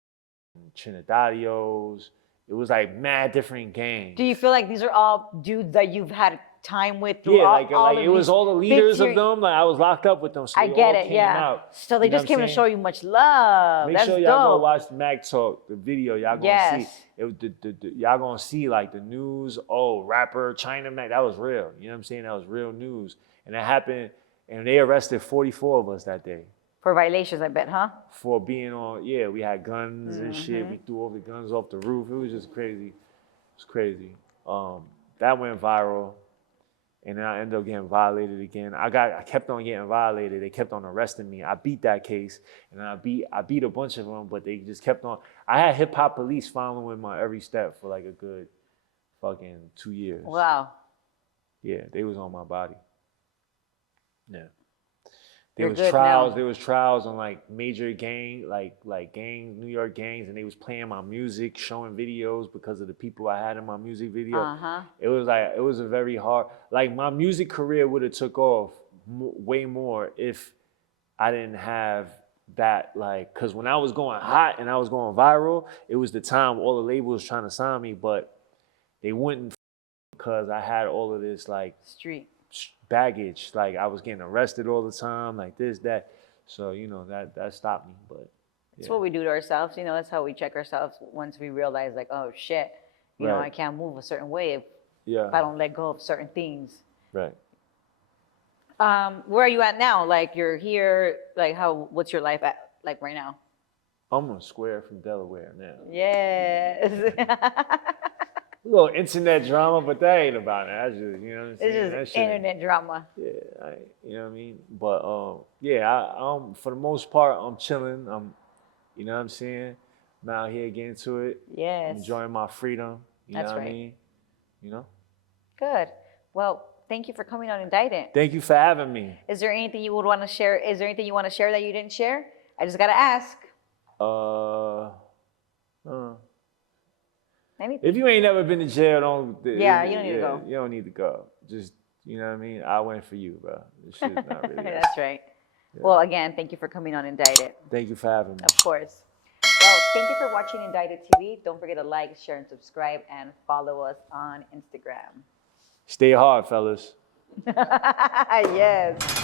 Trinidadios. It was like mad different gangs. Do you feel like these are all dudes that you've had time with through Yeah, all like of it was these all the leaders 50 of them. Like I was locked up with them, so I they get all it, came yeah. out. So they You know just what came I'm to saying? show you much love. Make That's sure y'all go dope. watch Mag Talk, the video. Y'all gonna Yes. see. Y'all gonna see like the news. Oh, rapper China Mac, that was real. You know what I'm saying? That was real news, and that happened. And they arrested 44 of us that day. For violations, I bet, huh? For being on, yeah, we had guns and shit. We threw all the guns off the roof. It was just crazy. It was crazy. That went viral, and then I ended up getting violated again. I kept on getting violated. They kept on arresting me. I beat that case, and I beat a bunch of them, but they just kept on. I had hip hop police following my every step for like a good fucking 2 years. Wow. Yeah, they was on my body. Yeah. You're There good was now. trials on like major gang, like gang, New York gangs, and they was playing my music, showing videos because of the people I had in my music video. It was a very hard, like my music career would have took off way more if I didn't have that, like, cause when I was going hot and I was going viral, it was the time all the labels trying to sign me, but they wouldn't because I had all of this like Street baggage. Like I was getting arrested all the time, like this, that. So, you know, that stopped me. But That's what we do to ourselves. You know, that's how we check ourselves once we realize, like, oh shit, you know, I can't move a certain way if I don't let go of certain things. Right. Where are you at now? Like you're here. Like what's your life at like right now? I'm a square from Delaware now. Yes. A little internet drama, but that ain't about it. That's just, you know what I'm saying? It's just internet drama. Yeah, you know what I mean? But yeah, for the most part, I'm chilling. You know what I'm saying? I'm out here getting to it. Yes. I'm enjoying my freedom. You know what I mean? You know? Good. Well, thank you for coming on Indicted. Thank you for having me. Is there anything you would want to share? Is there anything you want to share that you didn't share? I just gotta ask. Anything. If you ain't never been to jail, you don't need to go. You don't need to go. Just, you know what I mean? I went for you, bro. This shit's not really That's right. Yeah. Well, again, thank you for coming on Indicted. Thank you for having me. Of course. Well, thank you for watching Indicted TV. Don't forget to like, share, and subscribe, and follow us on Instagram. Stay hard, fellas. Yes.